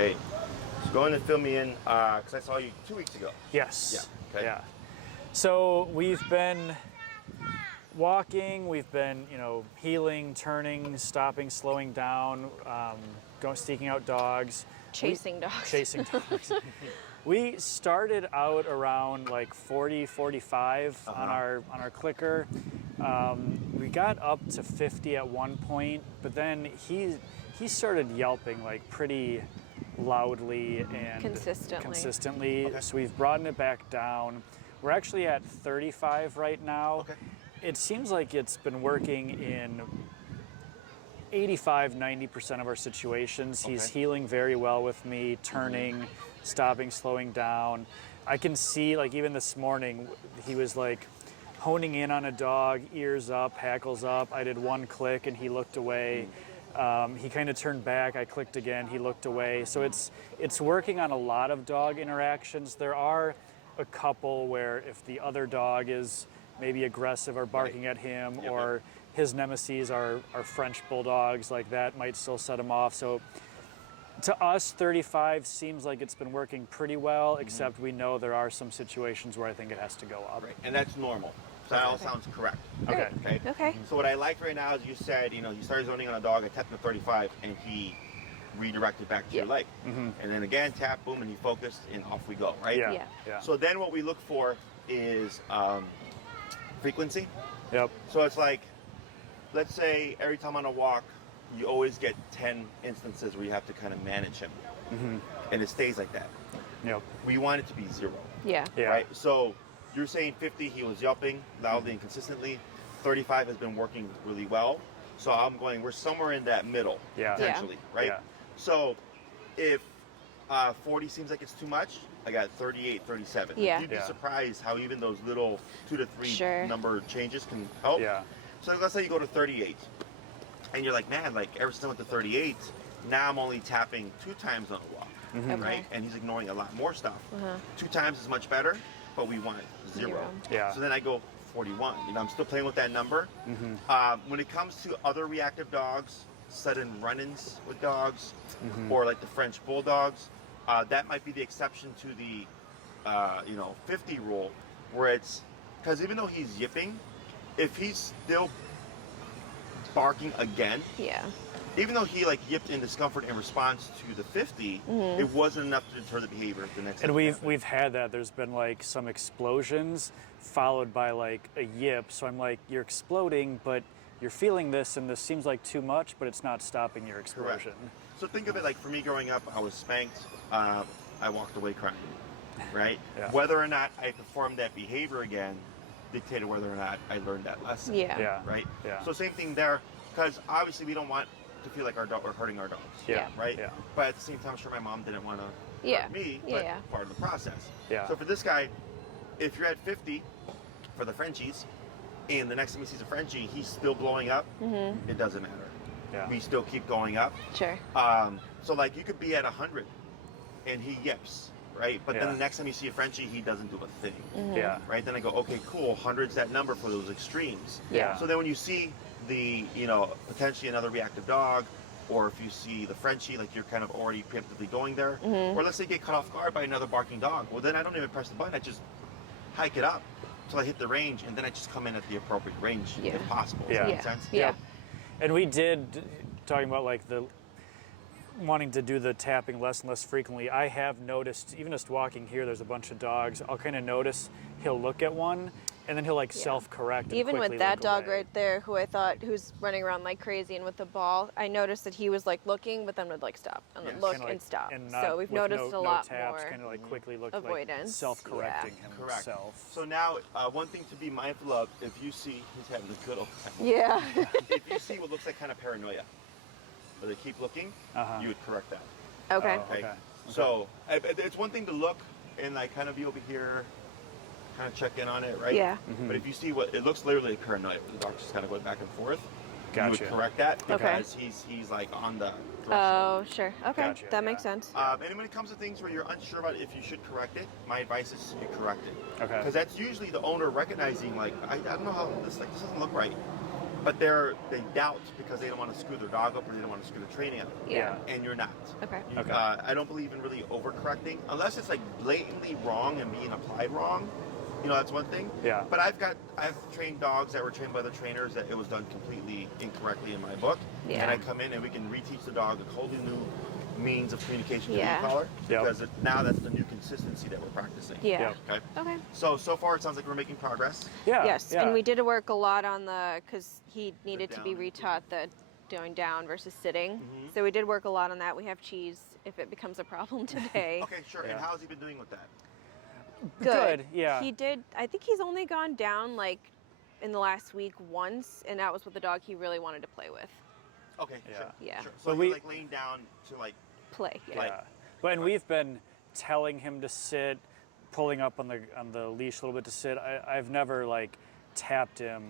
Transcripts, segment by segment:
Okay. So go in and fill me in, because I saw you 2 weeks ago. Yes. Yeah. Okay. Yeah. So we've been walking, we've been, healing, turning, stopping, slowing down, seeking out dogs. Chasing dogs. Chasing dogs. We started out around like 40, 45 on our clicker. We got up to 50 at one point, but then he started yelping like pretty loudly and consistently. Okay. So we've brought it back down. We're actually at 35 right now. Okay. It seems like it's been working in 85, 90% of our situations. He's healing very well with me, turning, stopping, slowing down. I can see, like even this morning, he was like honing in on a dog, ears up, hackles up. I did one click and he looked away. He kind of turned back, I clicked again, he looked away. So it's working on a lot of dog interactions. There are a couple where if the other dog is maybe aggressive or barking at him, or his nemesis are French bulldogs, like that might still set him off. So to us, 35 seems like it's been working pretty well, except we know there are some situations where I think it has to go up. Right. And that's normal. So that all sounds correct. Okay. Okay. So what I liked right now is you said, he started zoning on a dog, I tapped him to 35, and he redirected back to your leg. And then again, tap, boom, and he focused, and off we go, right? Yeah. So then what we look for is frequency. Yep. So it's like, let's say every time on a walk, you always get 10 instances where you have to kind of manage him. And it stays like that. Yep. We want it to be 0. Yeah. Right? So you're saying 50, he was yelping loudly and consistently. 35 has been working really well. So I'm going, we're somewhere in that middle, potentially, right? Yeah. So if 40 seems like it's too much, I got 38, 37. Yeah. You'd be surprised how even those little 2 to 3 number changes can help. Yeah. So let's say you go to 38, and you're like, man, like ever since I went to 38, now I'm only tapping 2 times on a walk, right? And he's ignoring a lot more stuff. 2 times is much better, but we want 0. Yeah. So then I go 41. I'm still playing with that number. When it comes to other reactive dogs, sudden run-ins with dogs, or like the French bulldogs, that might be the exception to the 50 rule, where it's because even though he's yipping, if he's still barking again, even though he like yipped in discomfort in response to the 50, it wasn't enough to deter the behavior the next time. And we've had that. There's been like some explosions followed by like a yip. So I'm like, you're exploding, but you're feeling this, and this seems like too much, but it's not stopping your explosion. Correct. So think of it like, for me growing up, I was spanked. I walked away crying, right? Whether or not I performed that behavior again dictated whether or not I learned that lesson. Right? So same thing there, because obviously we don't want to feel like we're hurting our dogs. Right? But at the same time, I'm sure my mom didn't want to hurt me, but part of the process. So for this guy, if you're at 50 for the Frenchies, and the next time he sees a Frenchie, he's still blowing up, it doesn't matter. We still keep going up. Sure. So like you could be at 100 and he yips, right? But then the next time you see a Frenchie, he doesn't do a thing. Right? Then I go, okay, cool, 100's that number for those extremes. So then when you see the, potentially another reactive dog, or if you see the Frenchie, like you're kind of already preemptively going there, or let's say you get caught off guard by another barking dog, well then I don't even press the button, I just hike it up till I hit the range, and then I just come in at the appropriate range if possible. Does that make sense? Yeah. And we did, talking about like the wanting to do the tapping less and less frequently, I have noticed, even just walking here, there's a bunch of dogs, I'll kind of notice he'll look at one and then he'll like self-correct and even quickly with that look dog away. right there, who I thought, who's running around like crazy and with the ball, I noticed that he was like looking, but then would like stop and then look and stop. And so we've noticed a lot taps, more kind of like quickly look avoidance. like self-correcting Correct. himself. So now, one thing to be mindful of, if you see, he's having a good old time. If you see what looks like kind of paranoia, where they keep looking, you would correct that. Okay. So it's one thing to look and like kind of be over here, kind of check in on it, right? But if you see what it looks literally like paranoia, where the dog's just kind of going back and forth, you would correct that because he's like on the threshold. Oh, sure. Okay, that makes sense. And when it comes to things where you're unsure about if you should correct it, my advice is you correct it. Okay. Because that's usually the owner recognizing, like, I don't know how this doesn't look right. but they doubt because they don't want to screw their dog up or they don't want to screw the training up. Yeah. And you're not. Okay. I don't believe in really overcorrecting unless it's like blatantly wrong and being applied wrong. You know, that's one thing. Yeah. But I've trained dogs that were trained by the trainers that it was done completely incorrectly in my book. Yeah. And I come in and we can reteach the dog a totally new means of communication to the Yeah. e-collar. Yep. Because now that's the new consistency that we're practicing. Yeah. Okay. Okay. So far it sounds like we're making progress. Yeah. Yes, yeah. and we did work a lot on because he needed to be down. retaught the going down versus sitting. Mm-hmm. So we did work a lot on that. We have cheese if it becomes a problem today. Okay, sure. Yeah. And how's he been doing with that? Good. Yeah. He did. I think he's only gone down like in the last week once, and that was with the dog he really wanted to play with. Okay, Yeah. sure. Yeah. Sure. But So we- you're like laying down to like Play. Yeah. Yeah. But and we've been telling him to sit, pulling up on the leash a little bit to sit. I've never like tapped him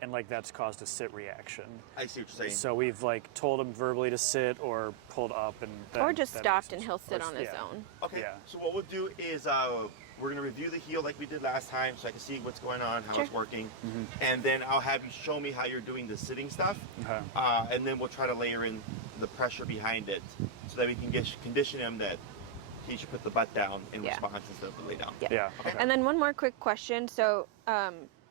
and like that's caused a sit reaction. I see what you're saying. So we've like told him verbally to sit or pulled up and Or just that stopped makes and it- he'll sit or- on his yeah. own. Okay. Yeah. So what we'll do is we're gonna review the heel like we did last time, so I can see what's going on, how Sure. it's working, Mm-hmm. and then I'll have you show me how you're doing the sitting stuff, Okay. and then we'll try to layer in the pressure behind it, so that we can condition him that he should put the butt down in Yeah. response instead of the lay down. Yeah. Yeah. Okay. Okay. And then one more quick question. So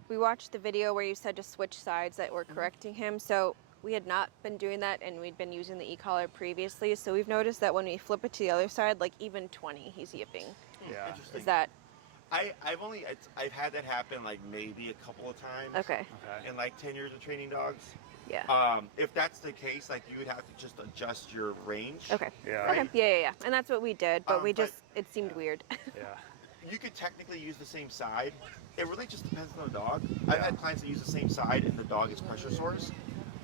we watched the video where you said to switch sides that we're correcting him. So we had not been doing that, and we'd been using the e-collar previously. So we've noticed that when we flip it to the other side, like even 20, he's yipping. Yeah. Interesting. Is that I've had that happen like maybe a couple of times. okay? Okay. In like 10 years of training dogs. Yeah. If that's the case, like you would have to just adjust your range. Okay. Yeah. Okay. Yeah. And that's what we did, but we but- just it seemed weird. Yeah. You could technically use the same side. It really just depends on the dog. I've had clients that use the same side and the dog is pressure sores.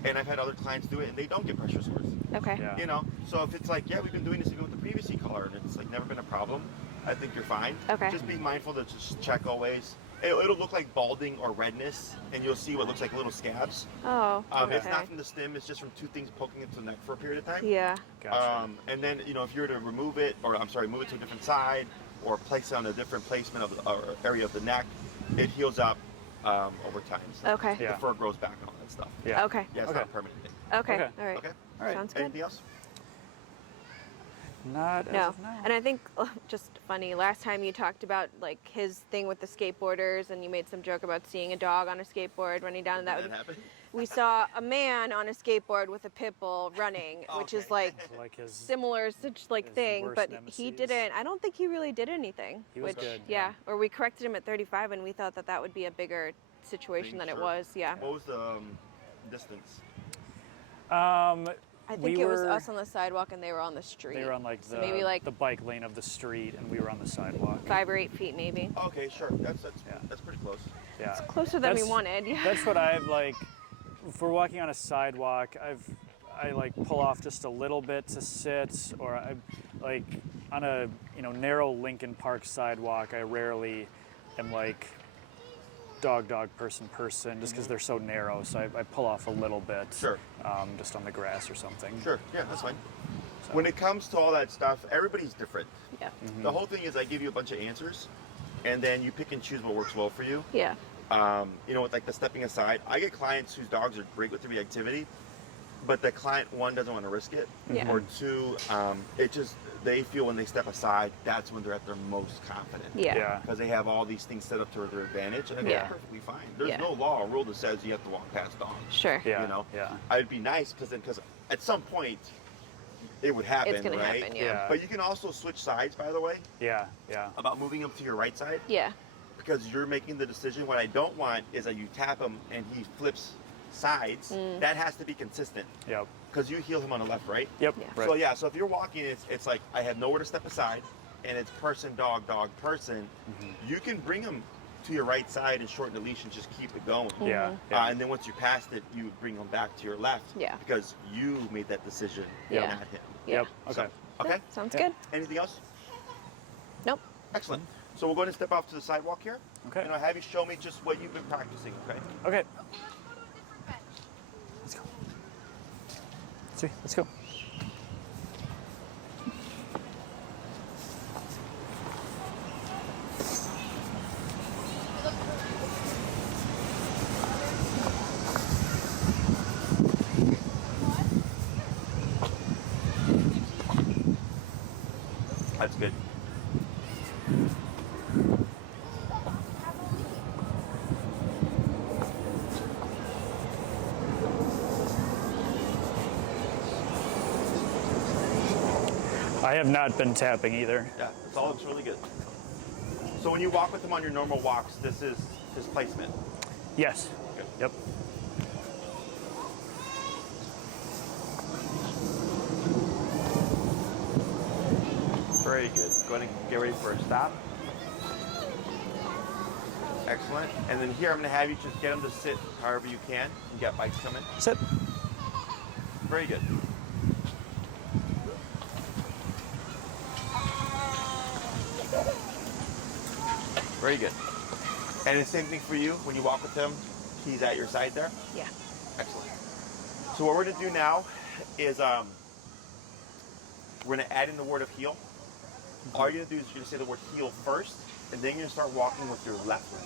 And I've had other clients do it and they don't get pressure sores. Okay. Yeah. You know? So if it's like, yeah, we've been doing this even with the previous e-collar and it's like never been a problem, I think you're fine. Okay. Just be mindful to just check always. It'll look like balding or redness and you'll see what looks like little scabs. Oh. Okay. It's not from the stem, it's just from two things poking into the neck for a period of time. Yeah. Gotcha. And then, you know, if you were to remove it, or move it to a different side, or place it on a different placement of the or area of the neck, it heals up over time. So Okay. Yeah. the fur grows back and all that stuff. Yeah. Okay. Yeah, it's Okay. not a permanent thing. Okay. Okay. All right. Okay. All right. Sounds good. Anything else? Not as No. of now. And I think just funny, last time you talked about like his thing with the skateboarders and you made some joke about seeing a dog on a skateboard running down, and Did that that would, happen? we saw a man on a skateboard with a pit bull running, which is Okay. like Like his similar such like his thing, worst but he nemesis. didn't. I don't think he really did anything. He was which, good, Yeah. yeah. Or we corrected him at 35, and we thought that that would be a bigger situation than it Sure. was. Yeah. What was the distance? I think we it was were- us on the sidewalk, and they were on the street. They were on like So the maybe like the bike lane of the street, and we were on the sidewalk. 5 or 8 feet, maybe. Okay, sure. That's Yeah. that's pretty close. Yeah. Closer than we That's- wanted. Yeah. That's what I've like. If we're walking on a sidewalk, I like pull off just a little bit to sit, or I like on a narrow Lincoln Park sidewalk. I rarely am like dog person just because they're so narrow. So I pull off a little bit. Sure. Just on the grass or something. Sure. Yeah, that's fine. So- When it comes to all that stuff, everybody's different. Yeah. The whole thing is I give you a bunch of answers, and then you pick and choose what works well for you. Yeah. With like the stepping aside, I get clients whose dogs are great with the reactivity, but the client, one, doesn't want to risk it, Yeah. or two, they feel when they step aside, that's when they're at their most confident. Yeah. Yeah. Because they have all these things set up to their advantage, and Yeah. that's perfectly fine. There's Yeah. no law or rule that says you have to walk past dogs. Sure. Yeah. You know? Yeah. I'd be nice because at some point it would happen, It's gonna right? happen. Yeah. Yeah. But you can also switch sides, by the way, Yeah. Yeah. about moving them to your right side. Yeah. Because you're making the decision. What I don't want is that you tap him and he flips sides. That has to be consistent. Yep. Because you heal him on the left, right? Yep. Yeah. Right. So yeah, so if you're walking, it's like I have nowhere to step aside, and it's person, dog, person. You can bring him to your right side and shorten the leash and just keep it going. Yeah. Yeah. And then once you passed it, you bring him back to your left. Yeah. Because you made that decision, Yeah. not him. Yeah. Yep. Okay. So, okay. Yeah, sounds Yeah. good. Anything else? Nope. Excellent. So we're going to step off to the sidewalk here. Okay. And I'll have you show me just what you've been practicing, okay? Okay. Let's go. See, let's go. That's good. I have not been tapping either. Yeah, it's all looks really good. So when you walk with him on your normal walks, this is his placement? Yes. Good. Yep. Very good. Go ahead and get ready for a stop. Excellent. And then here I'm going to have you just get him to sit however you can. You got bites coming. Sit. Very good. Very good. And the same thing for you. When you walk with him, he's at your side there? Yeah. Excellent. So what we're going to do now is we're going to add in the word of heel. All you're going to do is you're going to say the word heel first, and then you're going to start walking with your left leg.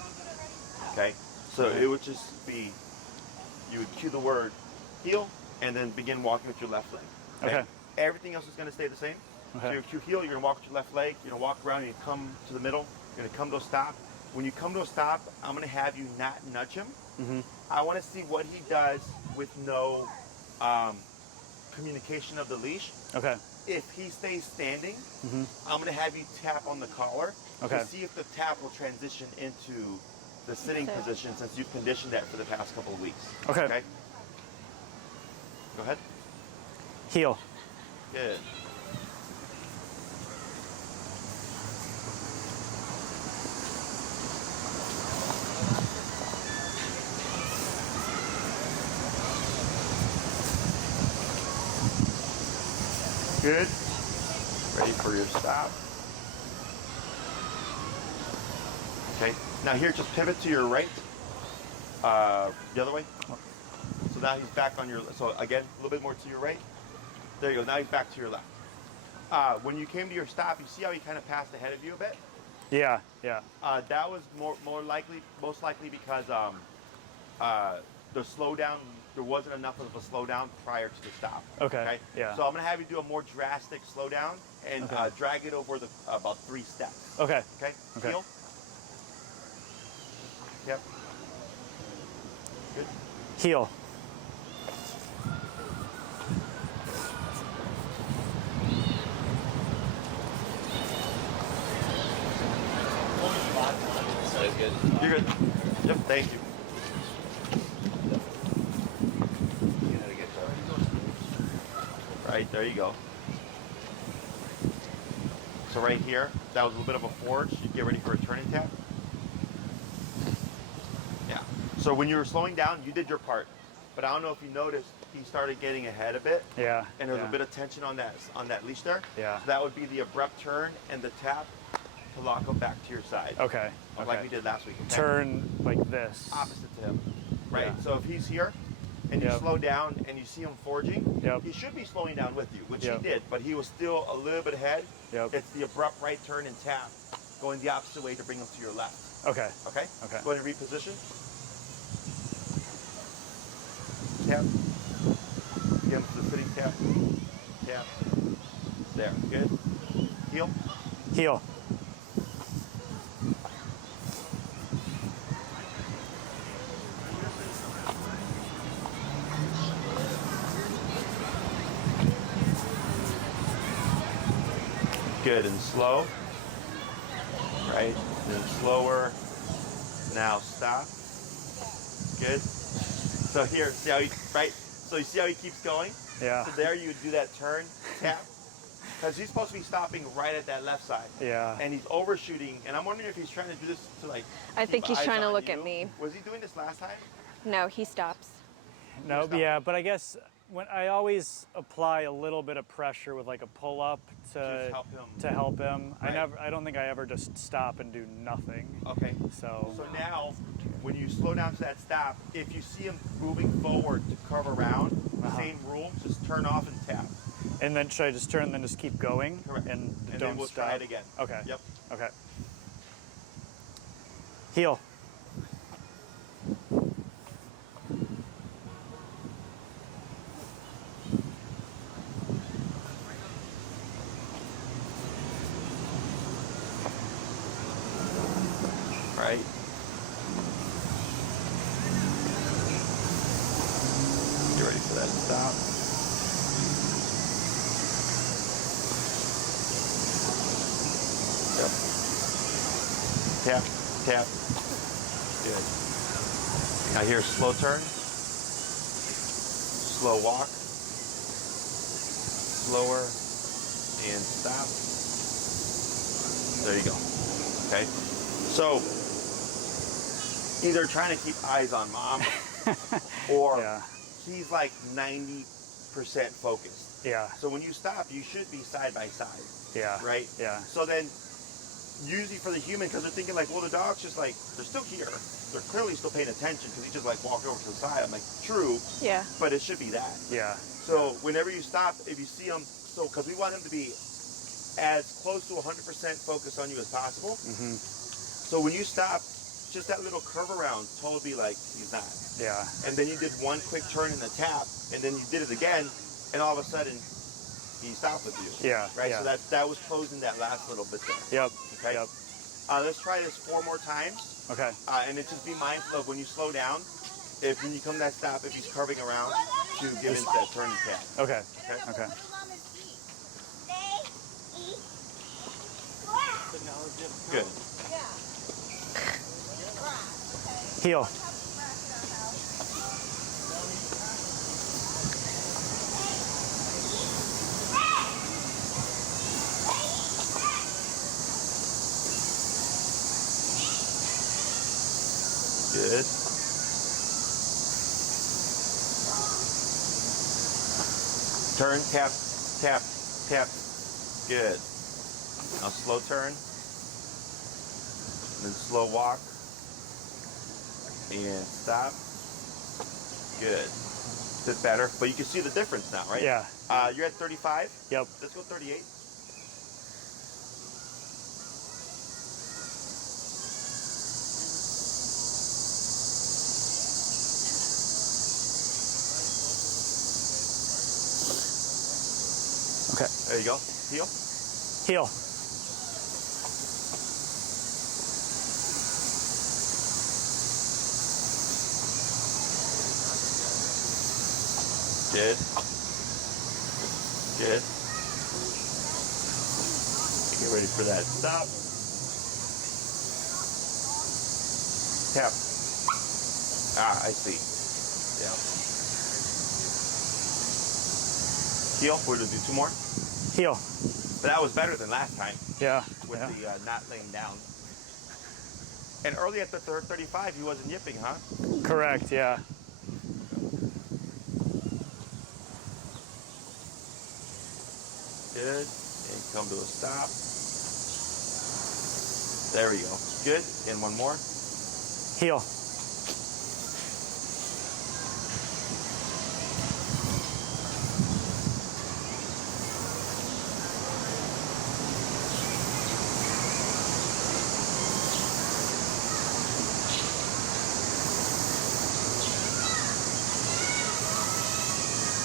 Okay? So it would just be, you would cue the word heel, and then begin walking with your left leg. Okay. Everything else is going to stay the same. Okay. So your cue heel, you're going to walk with your left leg. You're going to walk around, and you come to the middle. You're going to come to a stop. When you come to a stop, I'm going to have you not nudge him. Mm-hmm. I want to see what he does with no communication of the leash. Okay. If he stays standing, Mm-hmm. I'm going to have you tap on the collar Okay. to see if the tap will transition into the sitting position, since you've conditioned that for the past couple of weeks. Okay. Okay? Go ahead. Heel. Good. Good. Ready for your stop. Okay. Now here, just pivot to your right. The other way. So now he's back on your, so again, a little bit more to your right. There you go. Now he's back to your left. When you came to your stop, you see how he kind of passed ahead of you a bit? Yeah. Yeah. That was most likely because the slowdown, there wasn't enough of a slowdown prior to the stop. Okay. Yeah. So I'm going to have you do a more drastic slowdown and drag it over the about 3 steps. Okay. Okay? Okay. Heel. Yep. Good. Heel. Good. You're good. Yep, thank you. Right, there you go. So right here, that was a little bit of a forge. You get ready for a turning tap. Yeah. So when you were slowing down, you did your part. But I don't know if you noticed, he started getting ahead a bit. Yeah. And there's a bit of tension on that leash there. Yeah. So that would be the abrupt turn and the tap to lock him back to your side. Okay. Like we did last week. Okay? Turn like this. Opposite to him. Right? Yeah. So if he's here and you slow down and you see him forging, he should be slowing down with you, which he did, but he was still a little bit ahead. It's the abrupt right turn and tap going the opposite way to bring him to your left. Okay. Okay? Okay. Go ahead and reposition. Tap. Again, to the sitting tap. Tap. There. Good. Heel. Heel. Good, and slow. Right, then slower. Now stop. Good. So here, see how he, right? So you see how he keeps going? Yeah. So there you would do that turn, tap. Because he's supposed to be stopping right at that left side. Yeah. And he's overshooting, and I'm wondering if he's trying to do this to like I think he's trying to look you. at me. Was he doing this last time? No, he stops. No, yeah, but I guess when I always apply a little bit of pressure with like a pull up to help him. Right. I don't think I ever just stop and do nothing. Okay. So now, when you slow down to that stop, if you see him moving forward to curve around, same rule, just turn off and tap. And then should I just turn and then just keep going? Correct. And And don't then we'll stop? try it again. Okay. Yep. Okay. Heel. Good. Stop. Yep. Tap, tap. Good. Now here's slow turn, slow walk, slower, and stop. There you go. Okay. So either trying to keep eyes on mom or she's like 90% focused. Yeah. So when you stop, you should be side by side. Yeah. Right? Yeah. So then usually for the human, because they're thinking like, well, the dog's just like, they're still here. They're clearly still paying attention because he just like walked over to the side. I'm like, true. Yeah. But it should be that. Yeah. So whenever you stop, if you see him, so because we want him to be as close to 100% focused on you as possible. Mm-hmm. So when you stop, just that little curve around told me like he's not. Yeah. And then you did one quick turn in the tap, and then you did it again, and all of a sudden he stopped with you. Yeah. Right. Yeah. So that was closing that last little bit there. Yep. Okay. Yep. Let's try this 4 more times. Okay. And it just be mindful of when you slow down, if when you come to that stop, if he's curving around, to give into that turn and tap. Okay. Okay. Okay. Good. Heel. Good. Turn, tap, tap, tap. Good. Now slow turn. Then slow walk. And stop. Good. Bit better, but you can see the difference now, right? Yeah. You're at 35? Yep. Let's go 38. Okay. There you go. Heel. Heel. Good. Good. Get ready for that stop. Tap. Ah, I see. Yeah. Heel. We're going to do 2 more. Heel. But that was better than last time Yeah. with the not laying down. And early at the 35, he wasn't yipping, huh? Correct. Yeah. Good. And come to a stop. There we go. Good. And 1 more. Heel.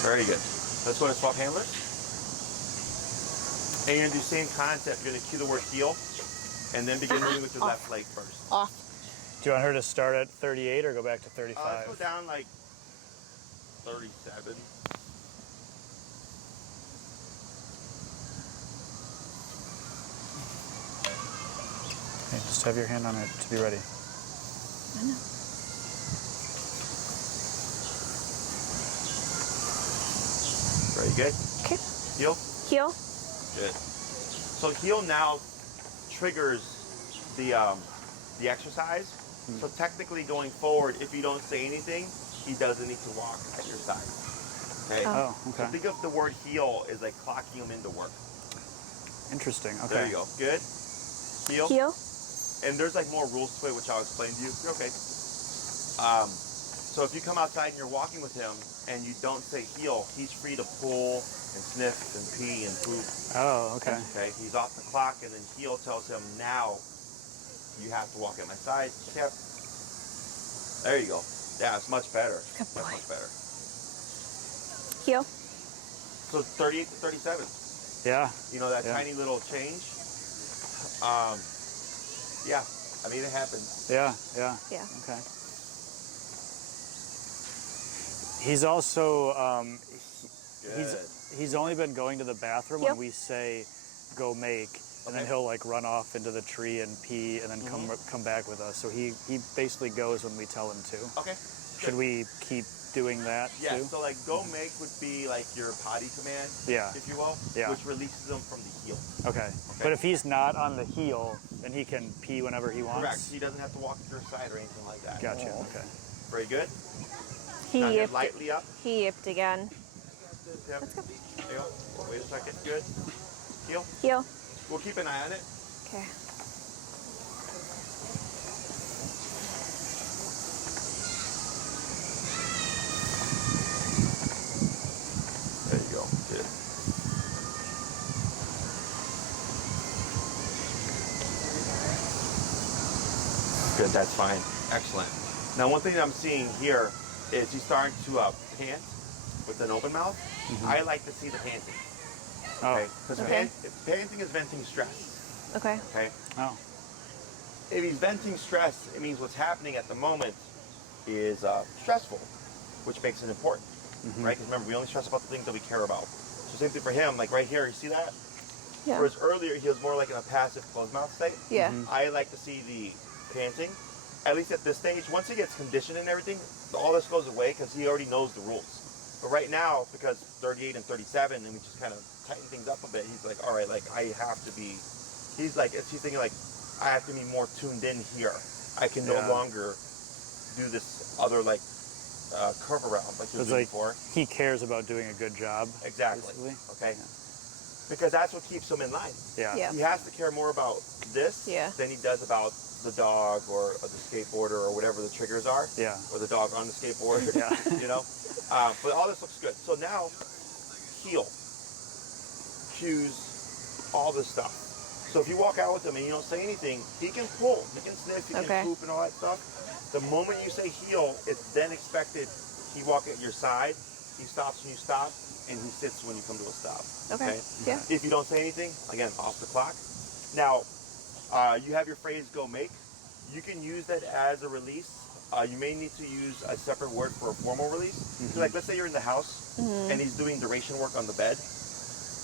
Very good. Let's go to swap handlers. And you're going to do same concept. You're going to cue the word heel and then begin moving with your left leg first. Off. Do you want her to start at 38 or go back to Let's 35? go down like 37. Okay, just have your hand on it to be ready. I know. Very good. Okay. Heel. Heel. Good. So heel now triggers the exercise. So technically going forward, if you don't say anything, he doesn't need to walk at your side. Okay? Oh, okay. So think of the word heel as like clocking him into work. Interesting. Okay. There you go. Good. Heel. Heel. And there's like more rules to it, which I'll explain to you. You're okay. So if you come outside and you're walking with him and you don't say heel, he's free to pull and sniff and pee and poop. Oh, okay. Okay, he's off the clock, and then heel tells him, now you have to walk at my side. Yep. There you go. Yeah, it's much better. Good boy. That's much better. Heel. So 38 to 37. Yeah. You know, that Yeah. tiny little change. Yeah, I mean, it happens. Yeah. Yeah. Yeah. Okay. He's also, he's only been going to the bathroom when we say, go make, and then he'll like run off into the tree and pee and then come back with us. So he basically goes when we tell him to. Okay. Should we keep doing that too? Yeah, so like go make would be like your potty command, if you will, which releases him from the heel. Okay. But if he's not on the heel, then he can pee whenever he wants? Correct. He doesn't have to walk to your side or anything like that. Gotcha, okay. Very good. He yipped, lightly up. He yipped again. Yep. Let's go. There you go. Wait a second. Good. Heel. Heel. We'll keep an eye on it. Okay. There you go. Good. Good. That's fine. Excellent. Now, one thing I'm seeing here is he's starting to pant with an open mouth. I like to see the panting. Okay. Because panting is venting stress. Okay. Okay. Oh. If he's venting stress, it means what's happening at the moment is stressful, which makes it important, right? Because remember, we only stress about the things that we care about. So same thing for him. Like right here, you see that? Yeah. Whereas earlier he was more like in a passive closed mouth state. Yeah. I like to see the panting, at least at this stage. Once he gets conditioned and everything, all this goes away because he already knows the rules. But right now, because 38 and 37, and we just kind of tighten things up a bit, he's like, all right, like I have to be, he's thinking like, I have to be more tuned in here. I can no longer do this other like curve around like you were doing before. He cares about doing a good job. Exactly. Basically. Okay. Yeah. Because that's what keeps him in line. Yeah. Yeah. He has to care more about this than he does about the dog or the skateboarder or whatever the triggers are. Yeah. Or the dog on the skateboard. You know. But all this looks good. So now, heel, cues, all this stuff. So if you walk out with him and you don't say anything, he can pull, he can sniff, he can poop and all that stuff. The moment you say heel, it's then expected he walk at your side, he stops when you stop, and he sits when you come to a stop. Okay. Yeah. If you don't say anything, again, off the clock. Now, you have your phrase go make. You can use that as a release. You may need to use a separate word for a formal release. So like, let's say you're in the house and he's doing duration work on the bed.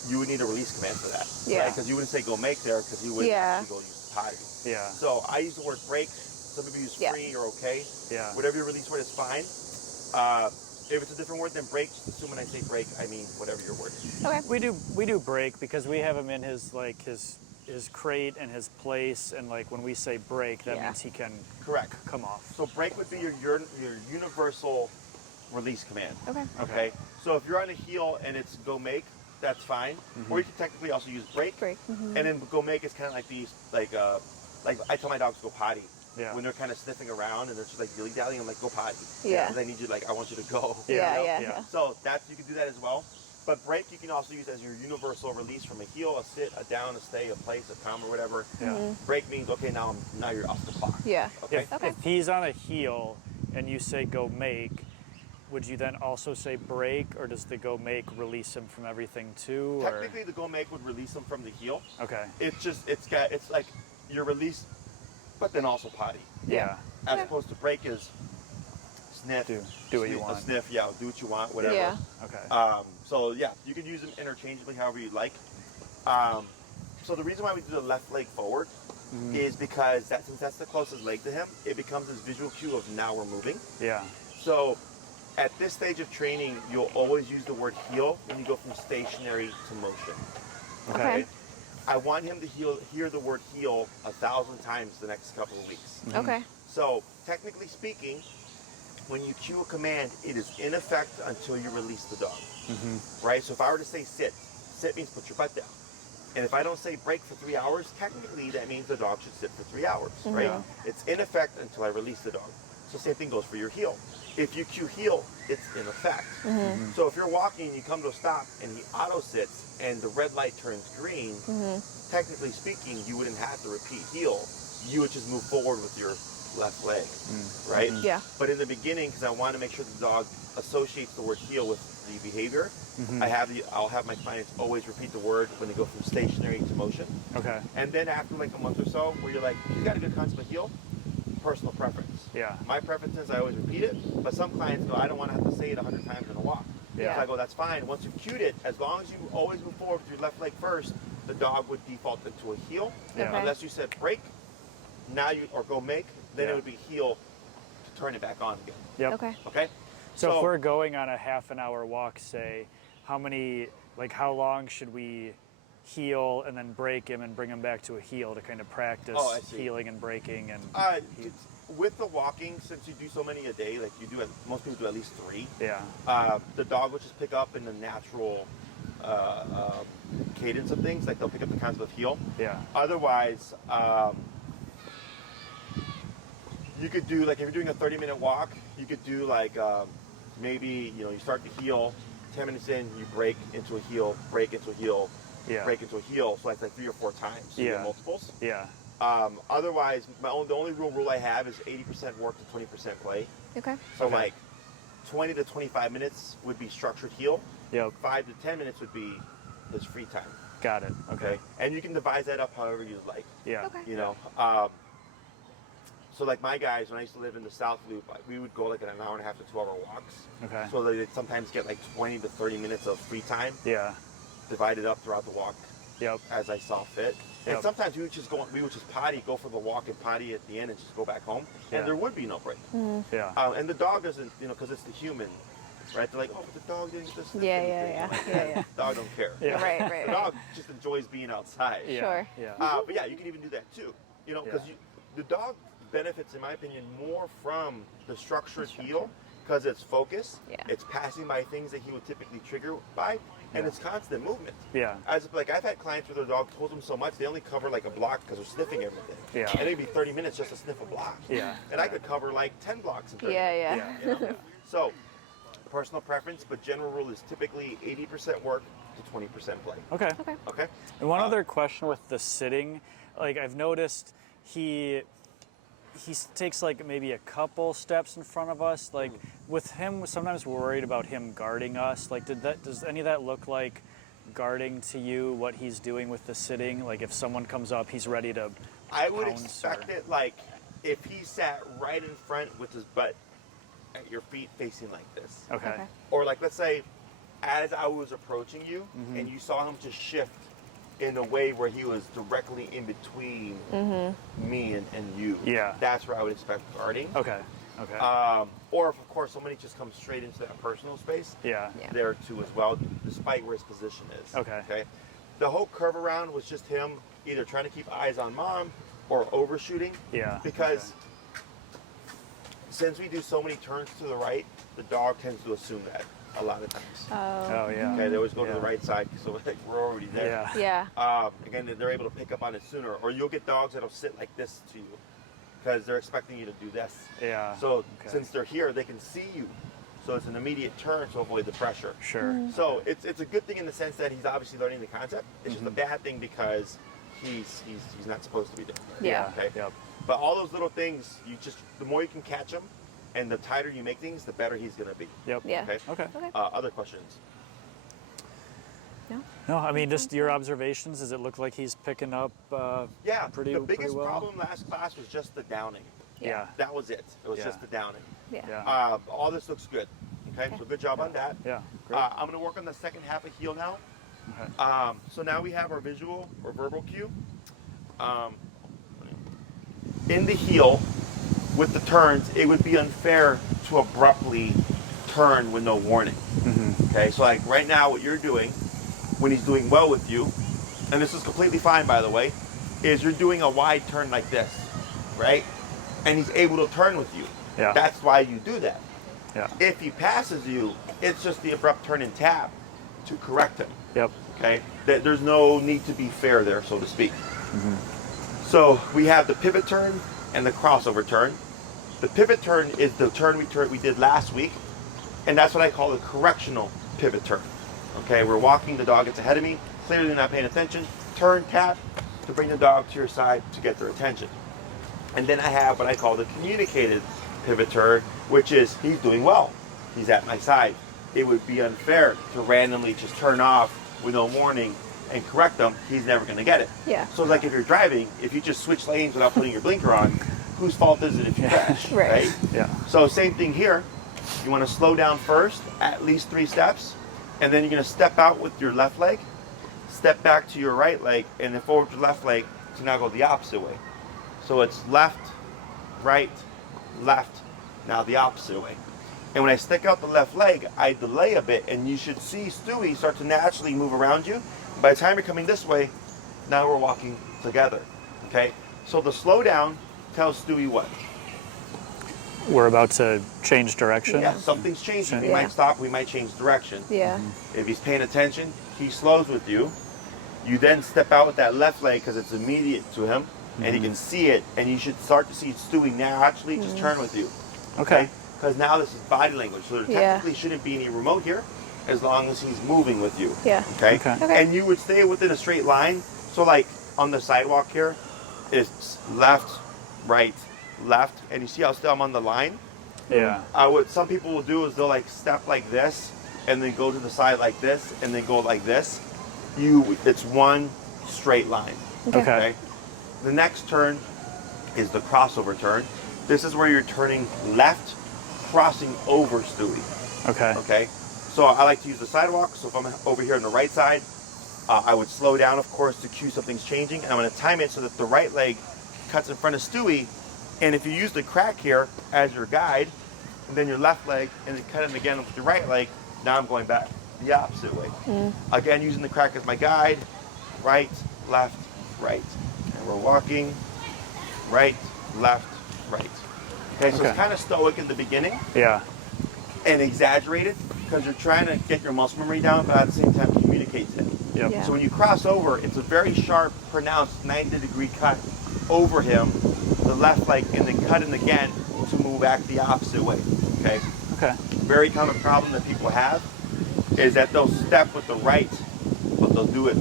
You would need a release command for that. Yeah. Because you wouldn't say go make there because you wouldn't actually go use the potty. Yeah. So I use the word break. Some people use free or okay. Yeah. Whatever your release word is fine. If it's a different word than break, just assume when I say break, I mean whatever your word is. Okay. We do break because we have him in his crate and his place, and like when we say break, that means he can come off. So break would be your universal release command. Okay. Okay. So if you're on a heel and it's go make, that's fine. Or you can technically also use break. And then go make is kind of like these, like I tell my dogs to go potty. Yeah. When they're kind of sniffing around and they're just like dilly dallying, I'm like, go potty. Yeah. And I need you, like, I want you to go. Yeah. So you can do that as well. But break you can also use as your universal release from a heel, a sit, a down, a stay, a place, a come, or whatever. Break means okay, now you're off the clock. Yeah. Okay. If he's on a heel and you say go make, would you then also say break, or does the go make release him from everything too? Technically, the go make would release him from the heel. Okay. It's like your release, but then also potty. Yeah. As opposed to break is sniff. Do what you want. Sniff, do what you want, whatever. Yeah. Okay. So yeah, you can use them interchangeably however you'd like. So the reason why we do the left leg forward is because since that's the closest leg to him, it becomes this visual cue of now we're moving. Yeah. So at this stage of training, you'll always use the word heel when you go from stationary to motion. Okay. I want him to hear the word heel 1,000 times the next couple of weeks. Okay. So technically speaking, when you cue a command, it is in effect until you release the dog. Right? So if I were to say sit means put your butt down. And if I don't say break for 3 hours, technically that means the dog should sit for 3 hours, right? It's in effect until I release the dog. So same thing goes for your heel. If you cue heel, it's in effect. So if you're walking and you come to a stop and he auto sits and the red light turns green, technically speaking, you wouldn't have to repeat heel. You would just move forward with your left leg, right? Yeah. But in the beginning, because I want to make sure the dog associates the word heel with the behavior, I'll have my clients always repeat the word when they go from stationary to motion. Okay. And then after like a month or so, where you're like, he's got a good concept of heel, personal preference. Yeah. My preference is I always repeat it, but some clients go, I don't want to have to say it 100 times in a walk. Yeah. So I go, that's fine. Once you've cued it, as long as you always move forward with your left leg first, the dog would default into a heel. Yeah. Unless you said break, or go make, then it would be heel to turn it back on again. Yep. Okay. Okay? So if we're going on a half an hour walk, say, how long should we heel and then break him and bring him back to a heel to kind of practice heeling and breaking? And with the walking, since you do so many a day, like most people do at least 3. Yeah. The dog will just pick up in the natural cadence of things, like they'll pick up the concept of heel. Yeah. Otherwise, you could do, like, if you're doing a 30-minute walk, you could do like maybe, you start the heel, 10 minutes in, you break into a heel, break into a heel, break into a heel. So that's like 3 or 4 times. So you get multiples. Yeah. Otherwise, the only rule I have is 80% work to 20% play. Okay. So like 20 to 25 minutes would be structured heel. Yep. 5 to 10 minutes would be his free time. Got it. Okay. And you can devise that up however you like. Yeah. Okay. So like my guys, when I used to live in the South Loop, we would go like an hour and a half to 2-hour walks. Okay. So they'd sometimes get like 20 to 30 minutes of free time. Yeah. Divided up throughout the walk. Yep. As I saw fit. Yep. And sometimes we would just potty, go for the walk and potty at the end and just go back home. And there would be no break. Mm-hmm. Yeah. And the dog doesn't, because it's the human, right? They're like, oh, but the dog didn't just. Yeah. Dog don't care. Yeah. Right. The dog just enjoys being outside. Yeah. Sure. Yeah. But yeah, you can even do that too. Because the dog benefits, in my opinion, more from the structured heel because it's focused. Yeah. It's passing by things that he would typically trigger by, and it's constant movement. Yeah. I've had clients where their dog pulls them so much they only cover like a block because they're sniffing everything. Yeah. And it'd be 30 minutes just to sniff a block. Yeah. And I could cover like 10 blocks in 30 minutes. Yeah. So, personal preference, but general rule is typically 80% work to 20% play. Okay. Okay. And one other question with the sitting, like I've noticed he takes like maybe a couple steps in front of us. Like with him, sometimes we're worried about him guarding us. Like does any of that look like guarding to you, what he's doing with the sitting? Like if someone comes up, he's ready to I would expect it like if he sat right in front with his butt at your feet facing like this. Okay. Or like, let's say, as I was approaching you and you saw him just shift in a way where he was directly in between me and you. Yeah. That's where I would expect guarding. Okay. Or if, of course, somebody just comes straight into that personal space. Yeah. There too as well, despite where his position is. Okay. The whole curve around was just him either trying to keep eyes on mom or overshooting. Yeah. Because since we do so many turns to the right, the dog tends to assume that a lot of times. Oh yeah. Okay, they always go to the right side, so like we're already there. Yeah. Again, they're able to pick up on it sooner. Or you'll get dogs that'll sit like this to you because they're expecting you to do this. Yeah. So since they're here, they can see you. So it's an immediate turn to avoid the pressure. Sure. So it's a good thing in the sense that he's obviously learning the concept. It's just a bad thing because he's not supposed to be doing that. Yeah. Okay. Yep. But all those little things, the more you can catch him, and the tighter you make things, the better he's going to be. Yep. Yeah. Okay. Other questions? No, I mean, just your observations. Does it look like he's picking up pretty well? The biggest problem last class was just the downing. Yeah. That was it. It was just the downing. Yeah. All this looks good. Okay, so good job on that. Yeah, great. I'm going to work on the second half of heel now. Okay. So now we have our visual or verbal cue. In the heel, with the turns, it would be unfair to abruptly turn with no warning. Okay, so like right now what you're doing, when he's doing well with you, and this is completely fine by the way, is you're doing a wide turn like this, right? And he's able to turn with you. Yeah. That's why you do that. Yeah. If he passes you, it's just the abrupt turn and tap to correct him. Yep. Okay? There's no need to be fair there, so to speak. So we have the pivot turn and the crossover turn. The pivot turn is the turn we did last week, and that's what I call the correctional pivot turn. Okay, we're walking, the dog gets ahead of me, clearly not paying attention, turn, tap, to bring the dog to your side to get their attention. And then I have what I call the communicated pivot turn, which is he's doing well, he's at my side. It would be unfair to randomly just turn off with no warning and correct them. He's never going to get it. Yeah. So it's like if you're driving, if you just switch lanes without putting your blinker on, whose fault is it if you crash, right? Yeah. So same thing here. You want to slow down first, at least 3 steps, and then you're going to step out with your left leg, step back to your right leg, and then forward to your left leg to now go the opposite way. So it's left, right, left, now the opposite way. And when I stick out the left leg, I delay a bit, and you should see Stewie start to naturally move around you. By the time you're coming this way, now we're walking together, okay? So the slow down tells Stewie what? We're about to change direction. Yeah, something's changing. We might stop, we might change direction. Yeah. If he's paying attention, he slows with you. You then step out with that left leg because it's immediate to him, and he can see it, and you should start to see Stewie naturally just turn with you. Okay. Because now this is body language, so there technically shouldn't be any remote here as long as he's moving with you. Yeah. Okay? And you would stay within a straight line. So like on the sidewalk here, it's left, right, left, and you see how still I'm on the line? Yeah. What some people will do is they'll like step like this, and then go to the side like this, and then go like this. It's one straight line. Okay. The next turn is the crossover turn. This is where you're turning left, crossing over Stewie. Okay. Okay. So I like to use the sidewalk. So if I'm over here on the right side, I would slow down, of course, to cue something's changing, and I'm going to time it so that the right leg cuts in front of Stewie. And if you use the crack here as your guide, and then your left leg, and then cut it again with your right leg, now I'm going back the opposite way. Again, using the crack as my guide, right, left, right. And we're walking, right, left, right. Okay, so it's kind of stoic in the beginning. Yeah. And exaggerated, because you're trying to get your muscle memory down, but at the same time communicate to him. Yep. Yeah. So when you cross over, it's a very sharp, pronounced 90-degree cut over him, the left leg, and then cut in again to move back the opposite way. Okay? Okay. Very common problem that people have is that they'll step with the right, but they'll do it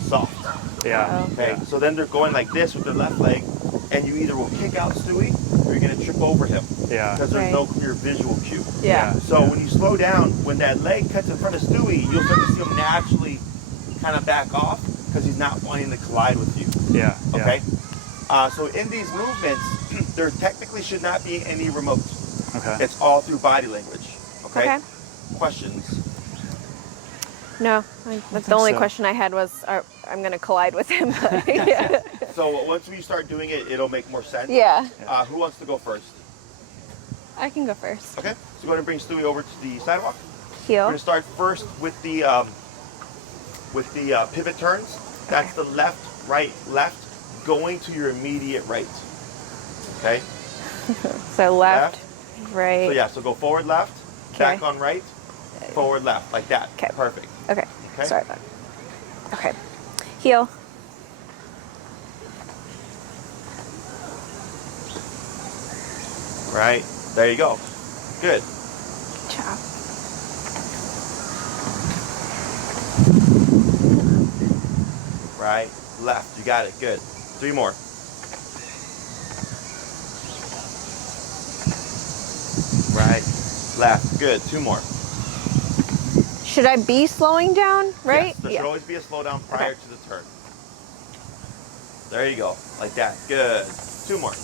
soft. Yeah. Okay? So then they're going like this with their left leg, and you either will kick out Stewie, or you're going to trip over him. Yeah. Because there's no clear visual cue. Yeah. So when you slow down, when that leg cuts in front of Stewie, you'll start to see him naturally kind of back off because he's not wanting to collide with you. Yeah. Okay? So in these movements, there technically should not be any remote. Okay. It's all through body language. Okay? Okay. Questions? No, that's the only question I had was, I'm going to collide with him. Yeah. So once we start doing it, it'll make more sense. Yeah. Who wants to go first? I can go first. Okay. So go ahead and bring Stewie over to the sidewalk. We're Heel. going to start first with the pivot turns. That's the left, right, left, going to your immediate right. Okay? So left, right. So yeah, so go forward left, back on right, forward left, like that. Okay. Perfect. Okay. Okay? Sorry about that. Okay. Heel. Right. There you go. Good. Chop. Right, left. You got it. Good. 3 more. Right, left. Good. 2 more. Should I be slowing down, right? Yes, there should always be a slowdown prior to the turn. There you go. Like that. Good. 2 more.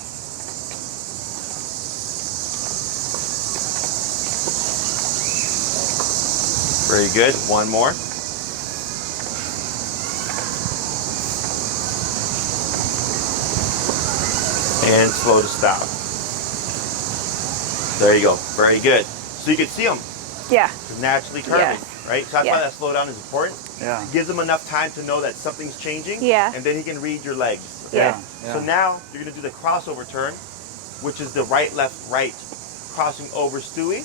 Very good. 1 more. And slow to stop. There you go. Very good. So you can see them. Yeah. It's naturally curving, right? So that's why that slowdown is important. Yeah. It gives him enough time to know that something's changing. Yeah. And then he can read your legs. Okay? Yeah. So now you're going to do the crossover turn, which is the right, left, right, crossing over Stewie.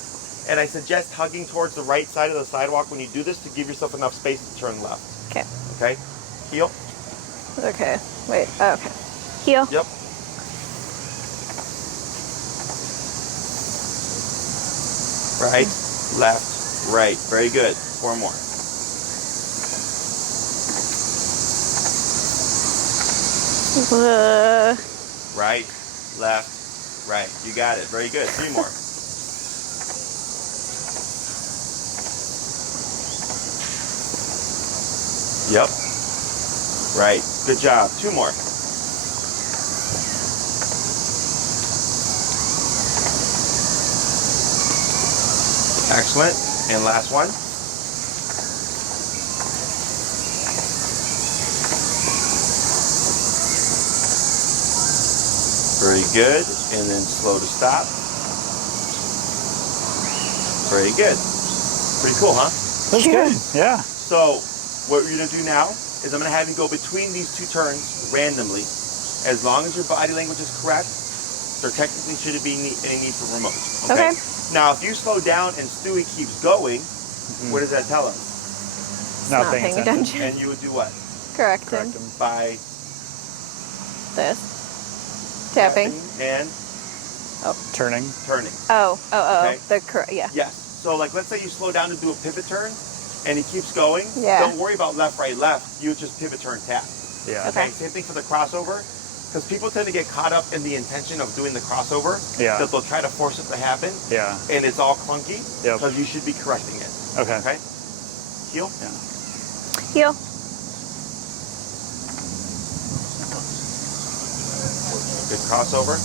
And I suggest hugging towards the right side of the sidewalk when you do this to give yourself enough space to turn left. Okay. Okay? Heel. Okay. Wait. Oh, okay. Heel. Yep. Right, left, right. Very good. 4 more. Right, left, right. You got it. Very good. 3 more. Yep. Right. Good job. 2 more. Excellent. And last one. Very good. And then slow to stop. Very good. Pretty cool, huh? That's good. Yeah. So what we're going to do now is I'm going to have you go between these two turns randomly. As long as your body language is correct, there technically shouldn't be any need for remotes. Okay? Now, if you slow down and Stewie keeps going, what does that tell us? Not paying attention. And you would do what? Correct him. By this. Tapping. And turning. Okay. Yeah. Yes. So like let's say you slow down to do a pivot turn and he keeps going. Yeah. Don't worry about left, right, left. You just pivot, turn, tap. Yeah. Okay. Same thing for the crossover. Because people tend to get caught up in the intention of doing the crossover. Yeah. That they'll try to force it to happen. Yeah. And it's all clunky. Yep. Because you should be correcting it. Okay. Okay? Heel? Yeah. Heel. Good crossover.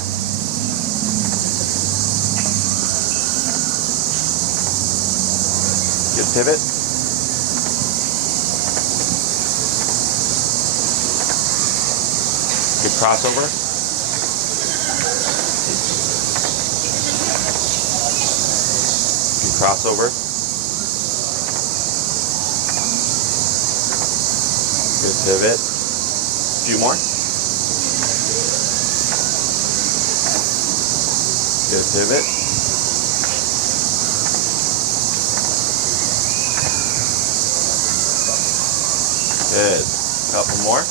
Good pivot. Good crossover. Good crossover. Good pivot. A few more. Good pivot. Good. Couple more.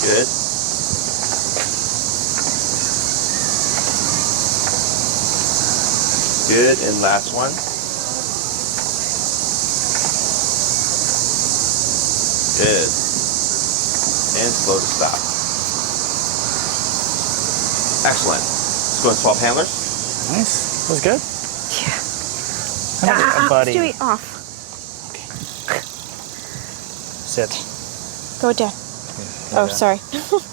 Good. Good. And last one. Good. And slow to stop. Excellent. Let's go and swap handlers. Nice. That was good. Yeah. Buddy. Stewie, off. Okay. Sit. Go down. Oh, sorry. Excellent.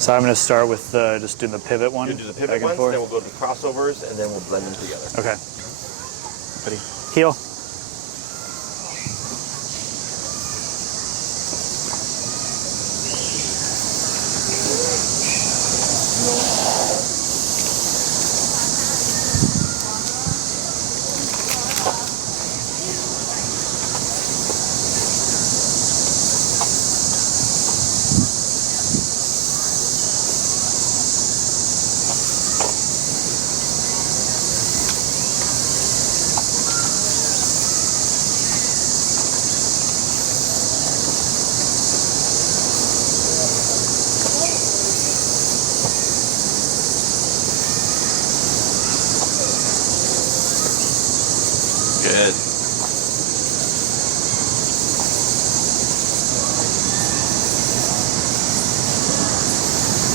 So I'm going to start with just doing the pivot one. You do the pivot ones, then we'll go to the crossovers, and then we'll blend them together. Okay. Ready? Heel. Good.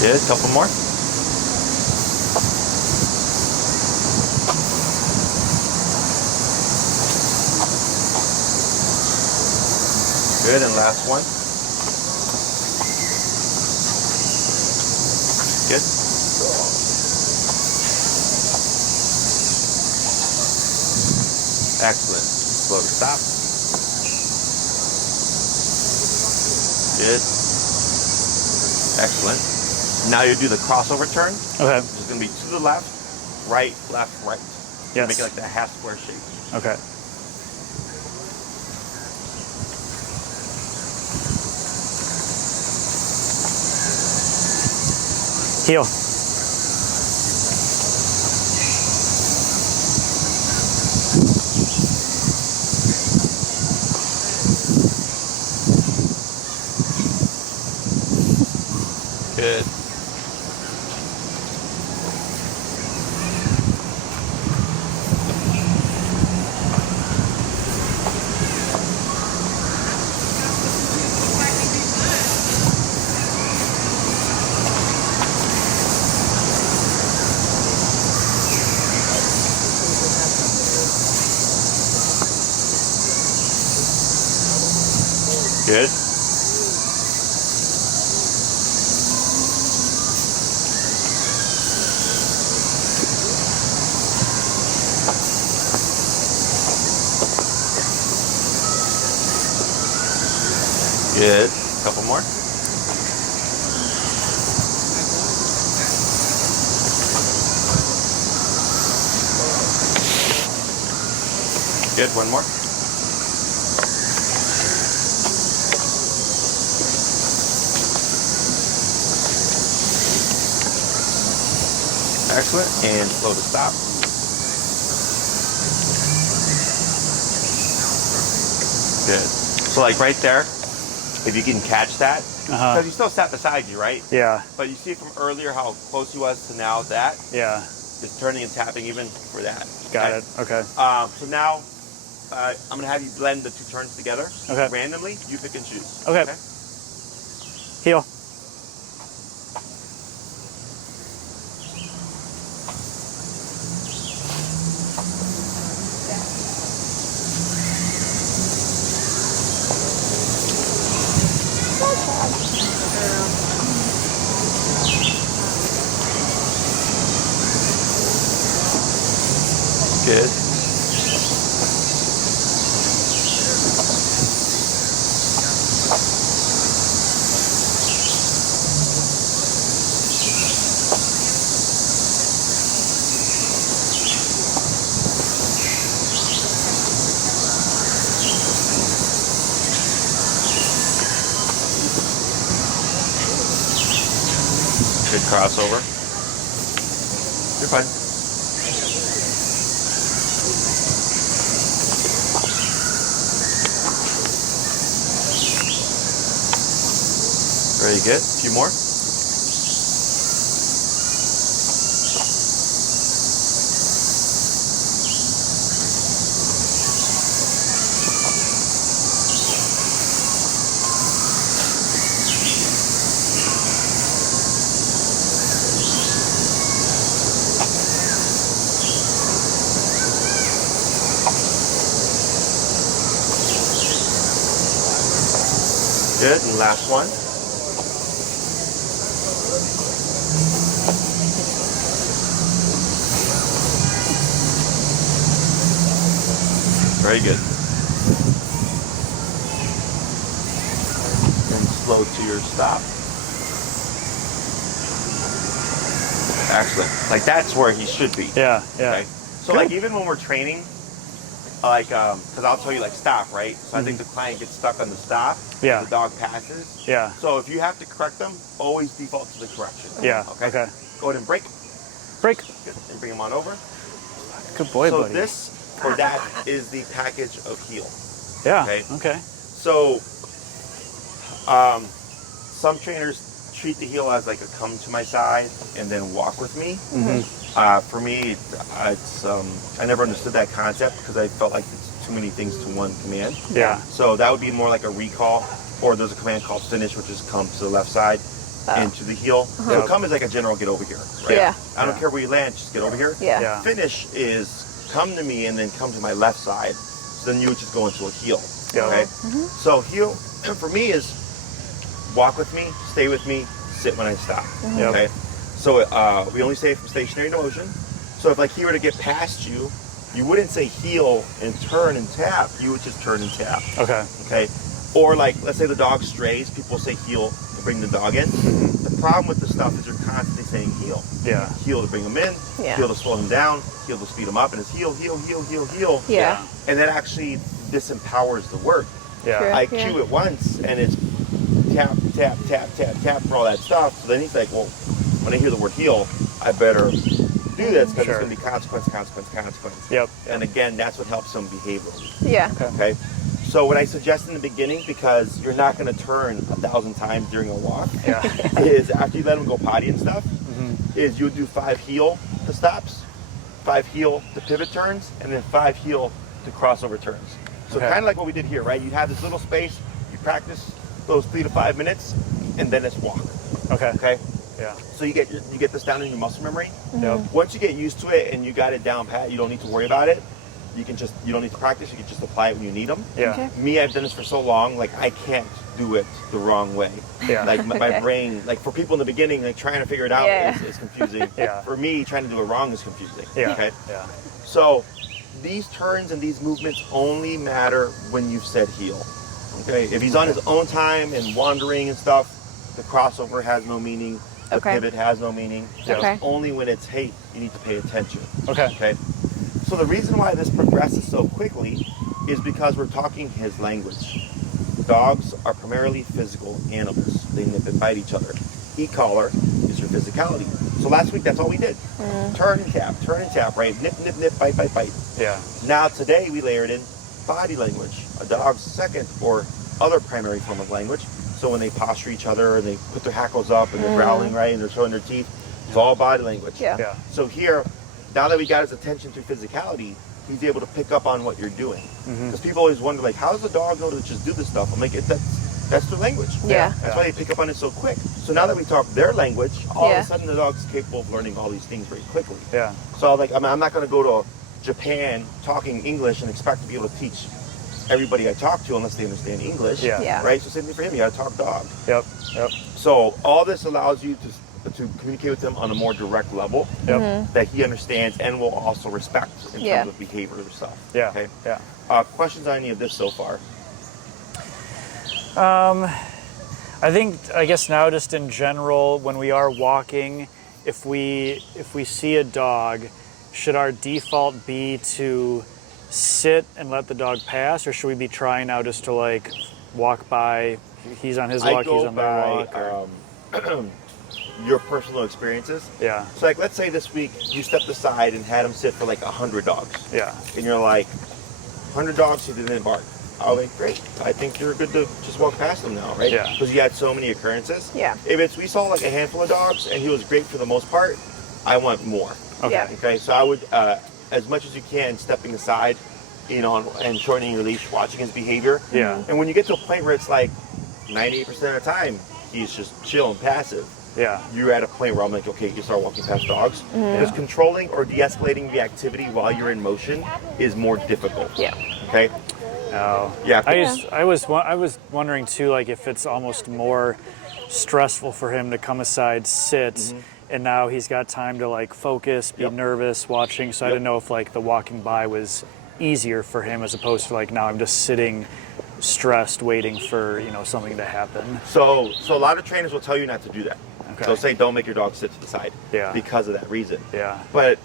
Good. Couple more. Good. And last one. Good. Excellent. Slow to stop. Good. Excellent. Now you do the crossover turn. Okay. It's going to be to the left, right, left, right. Yes. Make it like that half square shape. Okay. Heel. Good. Good. Good. Couple more. Good. One more. Excellent. And slow to stop. Good. So like right there, if you can catch that, because he still sat beside you, right? Yeah. But you see from earlier how close he was to now that? Yeah. Just turning and tapping even for that. Got it. Okay. So now I'm going to have you blend the two turns together. Okay. Randomly, you pick and choose. Okay. Heel. Good. Good crossover. You're fine. Very good. A few more. Good. And last one. Very good. And slow to your stop. Excellent. Like that's where he should be. Yeah, yeah. Okay? So like even when we're training, like, because I'll tell you like stop, right? So I think the client gets stuck on the stop. Yeah. The dog passes. Yeah. So if you have to correct them, always default to the correction. Yeah. Okay. Okay. Go ahead and break. Break. Good. And bring him on over. Good boy, so buddy. This or that is the package of heel. Yeah. Okay. Okay. So some trainers treat the heel as like a come to my side and then walk with me. For me, it's I never understood that concept because I felt like it's too many things to one command. Yeah. So that would be more like a recall, or there's a command called finish, which is come to the left side into the heel. So come is like a general get over here, right? Yeah. I don't care where you land, just get over here. Yeah. Finish is come to me and then come to my left side. So then you would just go into a heel. Yeah. Okay. So heel for me is walk with me, stay with me, sit when I stop. Okay. So we only say from stationary to motion. So if like he were to get past you, you wouldn't say heel and turn and tap. You would just turn and tap. Okay. Okay. Or like, let's say the dog strays, people say heel to bring the dog in. The problem with the stuff is you're constantly saying heel. Yeah. Heel to bring him in, heel to slow him down, heel to speed him up, and it's heel, heel, heel, heel, heel. Yeah. And that actually disempowers the work. Yeah. True. I cue it once and it's tap, tap, tap, tap, tap for all that stuff. So then he's like, well, when I hear the word heel, I better do this because it's going to be consequence, consequence, consequence. Yep. And again, that's what helps them behaviorally. Yeah. Okay. So what I suggest in the beginning, because you're not going to turn 1,000 times during a walk, is after you let them go potty and stuff, is you would do 5 heel to stops, 5 heel to pivot turns, and then 5 heel to crossover turns. So kind of like what we did here, right? You have this little space, you practice those 3 to 5 minutes, and then it's walk. Okay. Okay. Yeah. So you get this down in your muscle memory. Yep. Once you get used to it and you got it down pat, you don't need to worry about it. you don't need to practice. You can just apply it when you need them. Yeah. Okay. Me, I've done this for so long, like I can't do it the wrong way. Yeah. Like my brain, like for people in the beginning, like trying to figure it out is confusing. Yeah. For me, trying to do it wrong is confusing. Yeah. Okay. Yeah. So these turns and these movements only matter when you've said heel. Okay. If he's on his own time and wandering and stuff, the crossover has no meaning. The pivot has no meaning. Okay. It's only when it's, hey, you need to pay attention. Okay. Okay. So the reason why this progresses so quickly is because we're talking his language. Dogs are primarily physical animals. They nip and bite each other. E-collar is your physicality. So last week, that's all we did. Turn and tap, right? Nip, nip, nip, bite, bite, bite. Yeah. Now today, we layered in body language, a dog's second or other primary form of language. So when they posture each other and they put their hackles up and they're growling, right, and they're showing their teeth, it's all body language. Yeah. So here, now that we got his attention through physicality, he's able to pick up on what you're doing. Because people always wonder, like, how does the dog know to just do this stuff? I'm like, that's their language. Yeah. That's why they pick up on it so quick. So now that we talk their language, all of a sudden the dog's capable of learning all these things very quickly. Yeah. So like, I'm not going to go to Japan talking English and expect to be able to teach everybody I talk to unless they understand English. Yeah. Right? So same thing for him. You got to talk dog. Yep. So all this allows you to communicate with him on a more direct level that he understands and will also respect in terms of behavior or stuff. Yeah. Okay. Yeah. Questions on any of this so far? I guess now just in general, when we are walking, if we see a dog, should our default be to sit and let the dog pass, or should we be trying now just to like walk by? He's on his walk, he's on their walk. Or... your personal experiences. Yeah. So like, let's say this week you stepped aside and had him sit for like 100 dogs. Yeah. And you're like, 100 dogs, he didn't bark. I'll be great. I think you're good to just walk past them now, right? Yeah. Because you had so many occurrences. Yeah. If we saw like a handful of dogs and he was great for the most part, I want more. Okay. Yeah. Okay. So I would, as much as you can, stepping aside, you know, and shortening your leash, watching his behavior. Yeah. And when you get to a point where it's like 98% of the time, he's just chill and passive. Yeah. You're at a point where I'm like, okay, you start walking past dogs. Because controlling or de-escalating the activity while you're in motion is more difficult. Yeah. Okay. Oh. Yeah. I was wondering too, like if it's almost more stressful for him to come aside, sit, and now he's got time to like focus, be nervous, watching. So I didn't know if like the walking by was easier for him as opposed to like now I'm just sitting stressed waiting for something to happen. So a lot of trainers will tell you not to do that. Okay. They'll say don't make your dog sit to the side. Yeah. Because of that reason. Yeah. But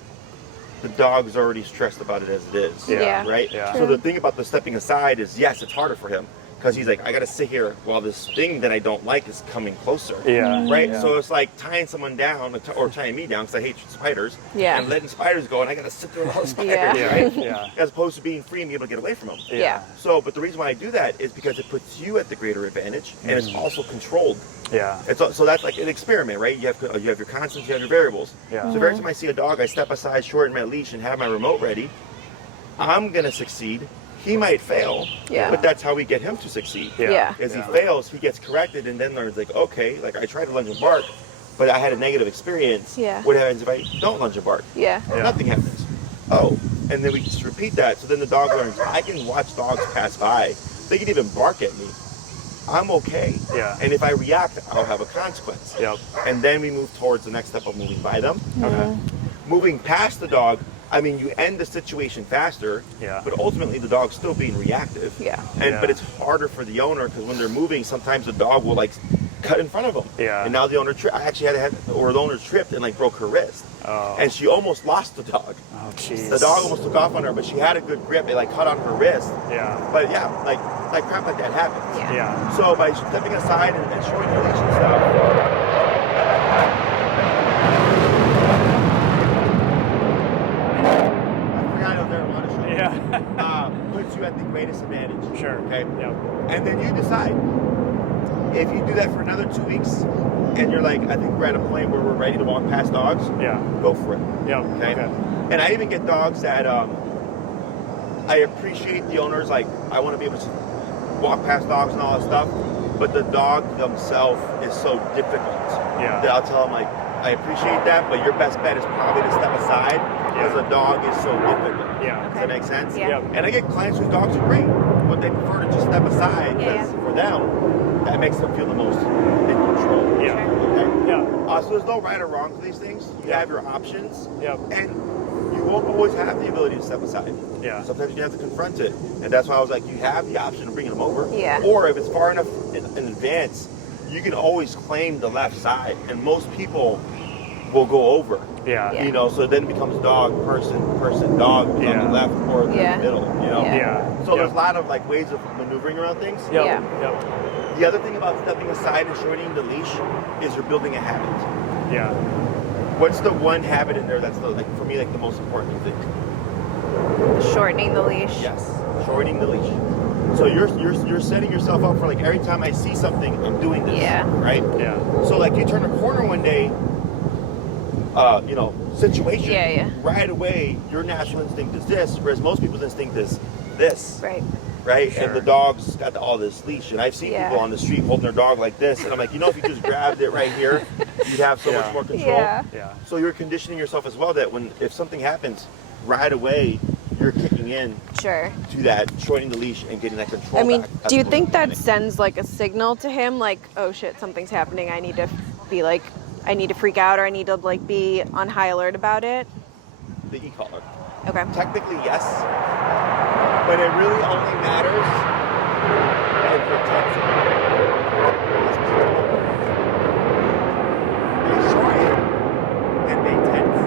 the dog's already stressed about it as it is. Yeah. Right? Yeah. So the thing about the stepping aside is, yes, it's harder for him. Because he's like, I got to sit here while this thing that I don't like is coming closer. Yeah. Right? Yeah. So it's like tying someone down, or tying me down, because I hate spiders. Yeah. And letting spiders go, and I got to sit there with all the spiders. Yeah. Right? Yeah. As opposed to being free and be able to get away from them. Yeah. So, but the reason why I do that is because it puts you at the greater advantage, and it's also controlled. Yeah. So that's like an experiment, right? You have your constants, you have your variables. Yeah. So every time I see a dog, I step aside, shorten my leash, and have my remote ready. I'm gonna succeed. He might fail, but that's how we get him to succeed. Yeah. As he fails, he gets corrected and then learns like, okay, like I tried to lunge and bark, but I had a negative experience. Yeah. What happens if I don't lunge and bark? Yeah. Nothing happens. Oh, and then we just repeat that. So then the dog learns, I can watch dogs pass by. They can even bark at me. I'm okay. Yeah. And if I react, I'll have a consequence. Yep. And then we move towards the next step of moving by them. Okay. Moving past the dog, I mean, you end the situation faster, but ultimately the dog's still being reactive. Yeah. But it's harder for the owner because when they're moving, sometimes the dog will like cut in front of them. Yeah. And now the owner, I actually the owner tripped and like broke her wrist. Oh. And she almost lost the dog. Oh, jeez. The dog almost took off on her, but she had a good grip. It like cut on her wrist. Yeah. But yeah, like crap like that happens. Yeah. Yeah. So by stepping aside and showing your leash and stuff. Puts you at the greatest advantage. Sure. Okay. Yep. And then you decide. If you do that for another 2 weeks, and you're like, I think we're at a point where we're ready to walk past dogs. Yeah. Go for it. Yep. Okay. And I even get dogs that I appreciate the owners. Like, I want to be able to walk past dogs and all that stuff, but the dog themselves is so difficult. Yeah. That I'll tell them like, I appreciate that, but your best bet is probably to step aside because the dog is so difficult. Yeah. Does that make sense? Yeah. And I get clients whose dogs are great, but they prefer to just step aside because for them, that makes them feel the most in control. Yeah. Okay? Yeah. So there's no right or wrong for these things. You have your options. Yep. And you won't always have the ability to step aside. Yeah. Sometimes you have to confront it. And that's why I was like, you have the option of bringing them over. Yeah. Or if it's far enough in advance, you can always claim the left side. And most people will go over. Yeah. Yeah. You know, so then it becomes dog, person, dog on the left or the middle, you know? Yeah. So there's a lot of like ways of maneuvering around things. Yep. Yeah. Yep. The other thing about stepping aside and shortening the leash is you're building a habit. Yeah. What's the one habit in there that's the, like for me like the most important thing? Shortening the leash. Yes, shortening the leash. So you're setting yourself up for like every time I see something, I'm doing this. Yeah. Right? Yeah. So like you turn a corner one day, you know, situation. Yeah. Right away, your natural instinct is this, whereas most people's instinct is this. Right. Right? Sure. And the dog's got all this leash. And I've seen people on the street holding their dog like this. And I'm like, you know, if you just grabbed it right here, you'd have so much more control. Yeah. Yeah. So you're conditioning yourself as well that if something happens right away, you're kicking in Sure. to that, shortening the leash and getting that control I mean, back, as do you opposed think to that running. sends like a signal to him, like, oh shit, something's happening. I need to be like, I need to freak out, or I need to like be on high alert about it? The e-collar? Okay. Technically, yes. But it really only matters if you're tensing. Because people, they shorten and they tense.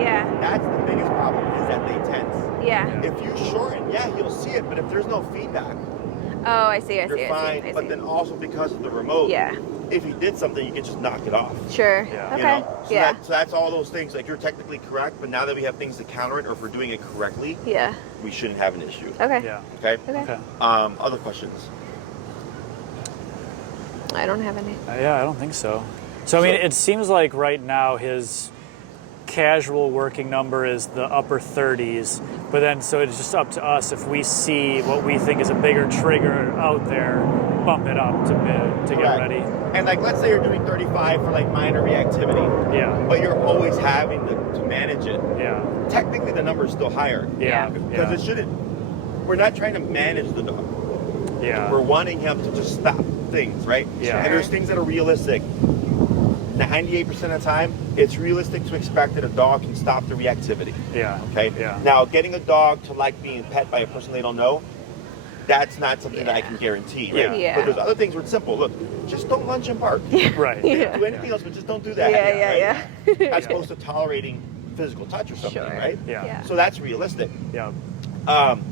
Yeah. That's the biggest problem, is that they tense. Yeah. If you shorten, yeah, you'll see it, but if there's no feedback, Oh, I see. you're fine. But then also because of the remote, Yeah. if he did something, you can just knock it off. Sure. Yeah. Okay. You know? So, Yeah. so that's all those things. Like you're technically correct, but now that we have things to counter it, or if we're doing it correctly, Yeah. we shouldn't have an issue. Okay. Yeah. Okay. Okay. Okay. Other questions? I don't have any. Yeah, I don't think so. So I mean, it seems like right now his casual working number is the upper 30s, but then so it's just up to us if we see what we think is a bigger trigger out there, bump it up to get Correct. ready. And like, let's say you're doing 35 for like minor reactivity, Yeah. but you're always having to manage it. Yeah. Technically, the number is still higher. Yeah. Because it shouldn't. We're not trying to manage the dog. Yeah. We're wanting him to just stop things, right? Yeah. And there's things that are realistic. 98% of the time, it's realistic to expect that a dog can stop the reactivity. Yeah. Okay? Yeah. Now, getting a dog to like being pet by a person they don't know, that's not something that I can guarantee, right? Yeah. But there's other things where it's simple. Look, just don't lunge and bark. Right. Yeah. Do anything else, but just don't do that. Yeah. As opposed to tolerating physical touch or something, Sure. right? Yeah. Yeah. So that's realistic. Yeah.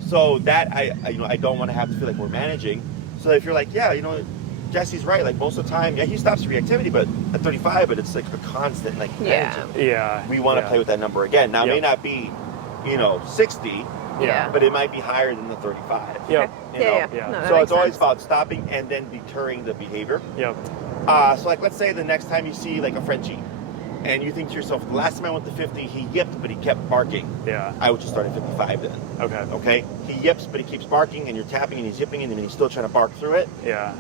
So that I don't want to have to feel like we're managing. So if you're like, yeah, you know, Jesse's right. Like most of the time, yeah, he stops the reactivity, but at 35, but it's like a constant like managing. Yeah. We want to play with that number again. Now it may not be, 60, Yeah. but it might be higher than the 35. Yep. You know? Yeah. Yeah. No, that So makes it's always sense. about stopping and then deterring the behavior. Yep. So like let's say the next time you see like a Frenchie and you think to yourself, the last time I went to 50, he yipped, but he kept barking. Yeah. I would just start at 55 then. Okay. Okay? He yips, but he keeps barking, and you're tapping, and he's yipping, and then he's still trying to bark through it. Yeah.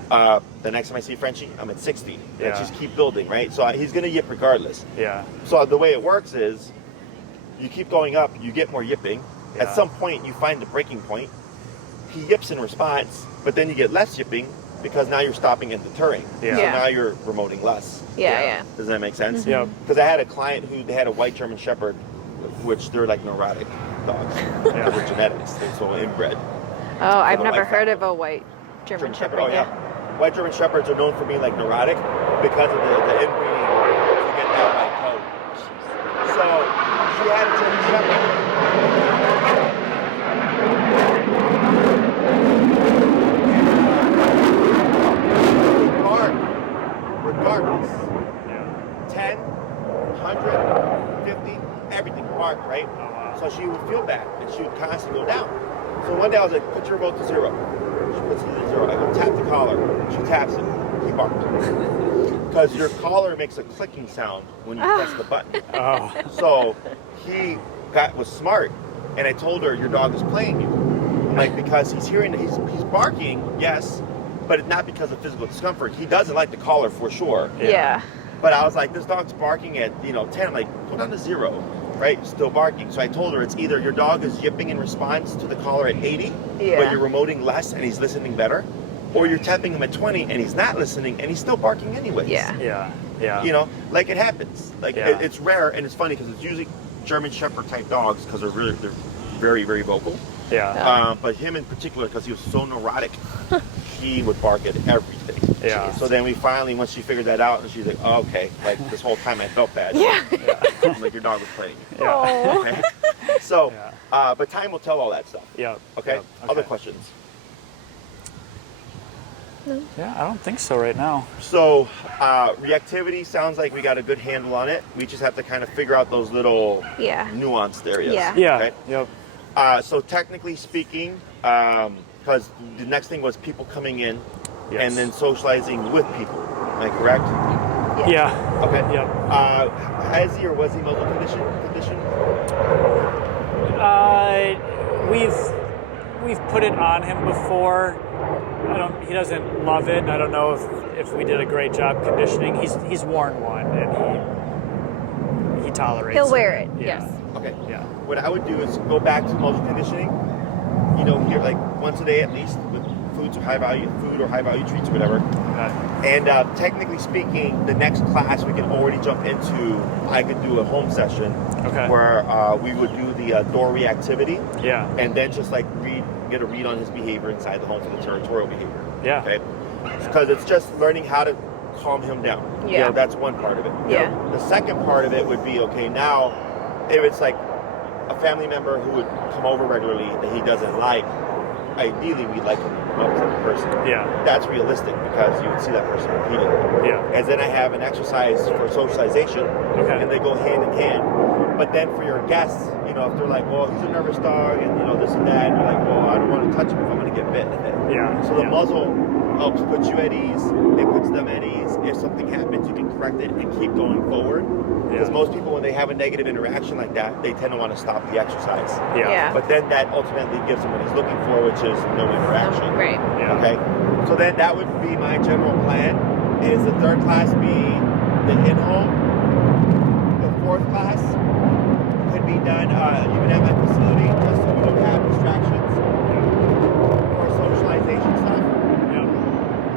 The next time I see Frenchie, I'm at 60. Yeah. Let's just keep building, right? So he's going to yip regardless. Yeah. So the way it works is you keep going up, you get more yipping. Yeah. At some point, you find the breaking point. He yips in response, but then you get less yipping because now you're stopping and deterring. Yeah. So Yeah. now you're remoting less. Yeah. Does that make sense? Yep. Because I had a client who they had a white German Shepherd, which they're like neurotic dogs. Yeah. They're genetics. They're so inbred. Oh, I've don't never like heard that. of a white German Shepherd. Oh yeah. White German Shepherds are known for being like neurotic because of the inbreeding to get that white coat. So she had a German Shepherd. Bark, regardless. 10, 100, 50, everything bark, right? Oh, wow. So she would feel bad and she would constantly go down. So one day I was like, put your remote to 0. She puts it to 0. I go, tap the collar. She taps it. He barked. Because your collar makes a clicking sound when you press the button. Oh. So he was smart, and I told her, your dog is playing you. I'm like, because he's barking, yes, but it's not because of physical discomfort. He doesn't like the collar for sure. Yeah. But I was like, this dog's barking at 10. I'm like, go down to 0. right? Still barking. So I told her it's either your dog is yipping in response to the collar at 80, but you're remoting less and he's listening better, or you're tapping him at 20 and he's not listening and he's still barking anyways. Yeah. You know, like it happens. Like it's rare, and it's funny because it's usually German Shepherd type dogs because they're very, very vocal. But him in particular, because he was so neurotic, he would bark at everything. So then we finally, once she figured that out, and she's like, oh, okay, like this whole time I felt bad. I'm like, your dog was playing. Okay? So, but time will tell all that stuff. Okay? Other questions? No. Yeah, I don't think so right now. So, reactivity sounds like we got a good handle on it. We just have to kind of figure out those little nuanced areas. Okay? So technically speaking, because the next thing was people coming in and then socializing with people. Am I correct? Okay. Has he or was he muzzle conditioned? We've put it on him before. He doesn't love it. I don't know if we did a great job conditioning. He's worn one and he tolerates He'll it. wear it. Yes. Okay. What I would do is go back to muzzle conditioning. You know, here like once a day at least with food or high value treats or whatever. And technically speaking, the next class we can already jump into. I could do a home session where we would do the door reactivity. And then just like get a read on his behavior inside the home for the territorial behavior. Okay. Because it's just learning how to calm him down. You know, that's one part of it. You know? The second part of it would be, okay, now if it's like a family member who would come over regularly that he doesn't like, ideally we'd like him to come up to the person. That's realistic because you would see that person repeatedly. And then I have an exercise for socialization, and they go hand in hand. But then for your guests, you know, if they're like, well, he's a nervous dog, and you know this and that, and you're like, well, I don't want to touch him if I'm going to get bit. So the muzzle helps put you at ease. It puts them at ease. If something happens, you can correct it and keep going forward. Because most people, when they have a negative interaction like that, they tend to want to stop the exercise. But then that ultimately gives them what he's looking for, which is no interaction. Okay. So then that would be my general plan. Is the third class be the in-home? The fourth class could be done even at my facility, just so we don't have distractions for socialization stuff.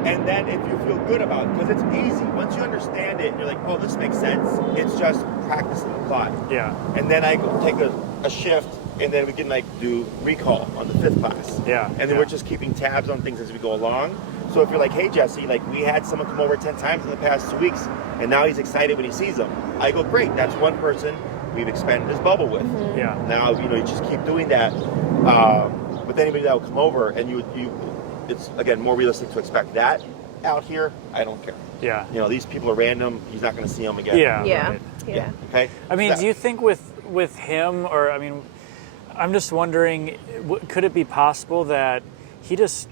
And then if you feel good about it, because it's easy. Once you understand it, and you're like, oh, this makes sense. It's just practice and apply. And then I go take a shift, and then we can like do recall on the fifth class. And then we're just keeping tabs on things as we go along. So if you're like, hey, Jesse, like we had someone come over 10 times in the past 2 weeks, and now he's excited when he sees them. I go, great, that's one person we've expanded his bubble with. Now, you know, you just keep doing that. With anybody that will come over, and it's, again, more realistic to expect that. Out here, I don't care. You know, these people are random. He's not going to see them again. Okay? I mean, do you think with him, or, I mean, I'm just wondering, could it be possible that he just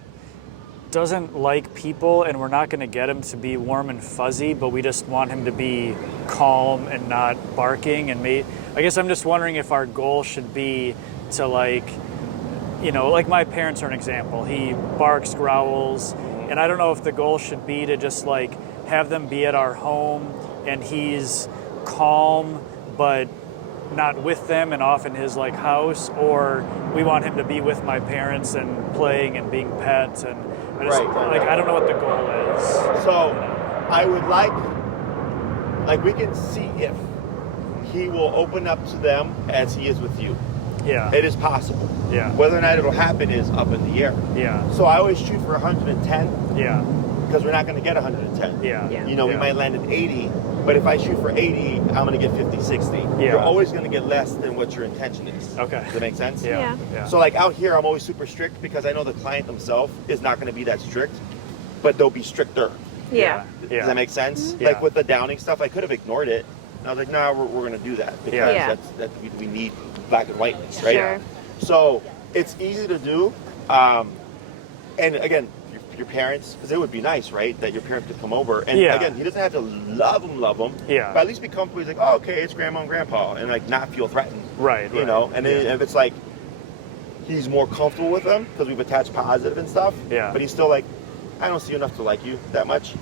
doesn't like people and we're not going to get him to be warm and fuzzy, but we just want him to be calm and not barking? And I guess I'm just wondering if our goal should be to, like, you know, like my parents are an example. He barks, growls, and I don't know if the goal should be to just like have them be at our home and he's calm but not with them and off in his like house, or we want him to be with my parents and playing and being pets, and I just I don't know what the goal is. So I would like we can see if he will open up to them as he is with you. It is possible. Whether or not it'll happen is up in the air. So I always shoot for 110. Because we're not going to get 110. You know, we might land at 80, but if I shoot for 80, I'm going to get 50, 60. You're always going to get less than what your intention is. Does that make sense? So like out here, I'm always super strict because I know the client themselves is not going to be that strict, but they'll be stricter. Does that make sense? Like with the downing stuff, I could have ignored it. And I was like, no, we're going to do that because we need black and whiteness, right? So it's easy to do. And again, your parents, because it would be nice, right, that your parents could come over. And again, he doesn't have to love them, but at least be comfortable. He's like, oh, okay, it's grandma and grandpa, and like not feel threatened. You know, and then if it's like he's more comfortable with them because we've attached positive and stuff, but he's still like, I don't see enough to like you that much.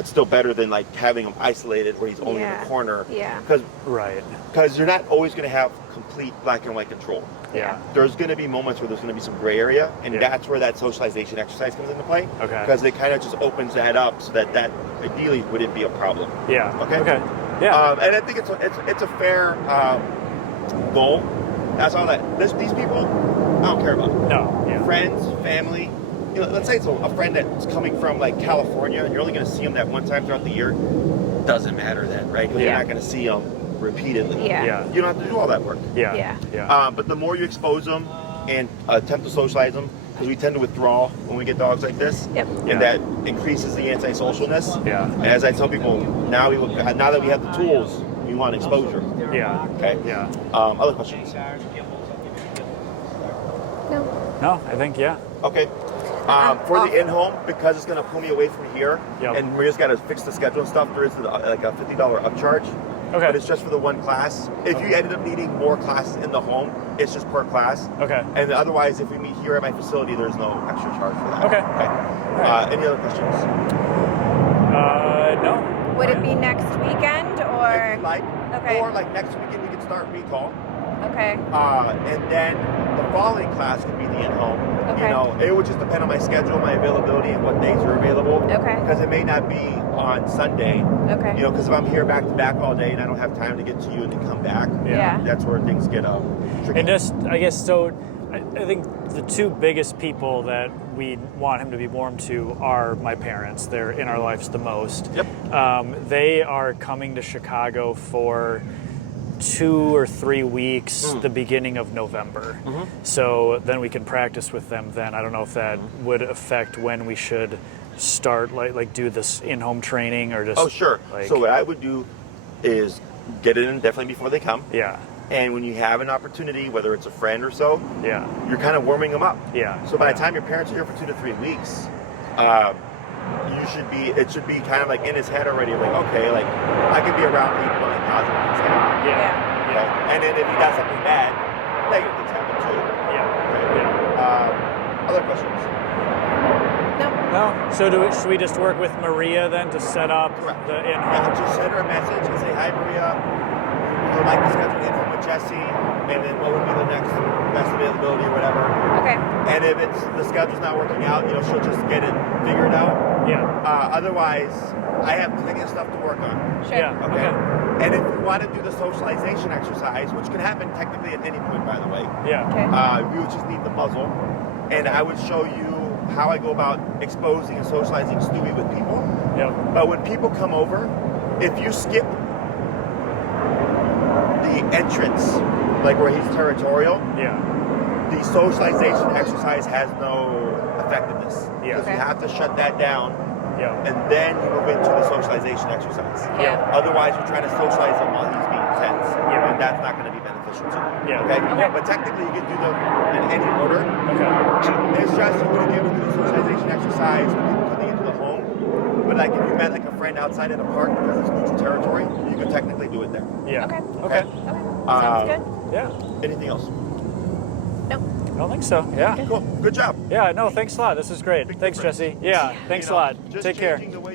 it's still better than like having him isolated where he's only in the corner. Yeah. Because you're not always going to have complete black and white control. Yeah. There's going to be moments where there's going to be some gray area, and that's where that socialization exercise comes into play. Okay. Because it kind of just opens that up so that ideally wouldn't be a problem. Yeah. Okay. Okay. Yeah. And I think it's a fair goal. That's all that. These people, I don't care about. No. Yeah. Friends, family. You know, let's say it's a friend that's coming from like California, and you're only going to see them that one time throughout the year. Doesn't matter then, right? Because you're not going to see them repeatedly. Yeah. You don't have to do all that work. Yeah. Yeah. But the more you expose them and attempt to socialize them, because we tend to withdraw when we get dogs like this, and that increases the antisocialness. Yeah. And as I tell people, now that we have the tools, we want exposure. Yeah. Okay. Yeah. Other questions? No, I think Okay. For the in-home, because it's going to pull me away from here, and we just got to fix the schedule and stuff, there is like a $50 upcharge. Okay. But it's just for the one class. If you ended up needing more classes in the home, it's just per class. Okay. And otherwise, if we meet here at my facility, there's no extra charge for that. Okay. Right. Any other questions? No. Would it be next weekend or? If you'd like. Okay. Or like next weekend, we could start recall. Okay. And then the following class could be the in-home. Okay. You know, it would just depend on my schedule, my availability, and what days are available. Okay. Because it may not be on Sunday. Okay. You know, because if I'm here back to back all day and I don't have time to get to you and then come back, that's where things get tricky. And just, I guess, so I think the two biggest people that we want him to be warm to are my parents. They're in our lives the most. Yep. They are coming to Chicago for 2 or 3 weeks, the beginning of November. So then we can practice with them then. I don't know if that would affect when we should start, like do this in-home training or just... Oh, sure. So what I would do is get it in definitely before they come. Yeah. And when you have an opportunity, whether it's a friend or so, you're kind of warming them up. Yeah. So by the time your parents are here for 2 to 3 weeks, it should be kind of like in his head already, like, okay, like I could be around people and positive things happen. Yeah. Okay? And then if he does something bad, negative things happen too. Other questions? No. So should we just work with Maria then to set up the in-home? Just send her a message and say, hi Maria, we would like to schedule in-home with Jesse, and then what would be the next best availability or whatever. Okay. And if the schedule's not working out, you know, she'll just get it figured out. Yeah. Otherwise, I have plenty of stuff to work on. Sure. Yeah. Okay. And if you want to do the socialization exercise, which can happen technically at any point, by the way. Yeah. Okay. We would just need the muzzle, and I would show you how I go about exposing and socializing Stewie with people. Yep. But when people come over, if you skip the entrance, like where he's territorial, the socialization exercise has no effectiveness. Because you have to shut that down, and then you move into the socialization exercise. Otherwise, you're trying to socialize him while he's being tense, and that's not going to be beneficial to you. Okay? But technically, you can do them in any order. It's just you wouldn't be able to do the socialization exercise when people coming into the home. But like if you met like a friend outside in a park because it's neutral territory, you could technically do it there. Okay. Sounds good. Yeah. Anything else? No. I don't think so. Yeah. Cool. Good job. Yeah. No. Thanks a lot. This is great. Thanks, Jesse. Yeah. Thanks a lot. Just Take care. changing the way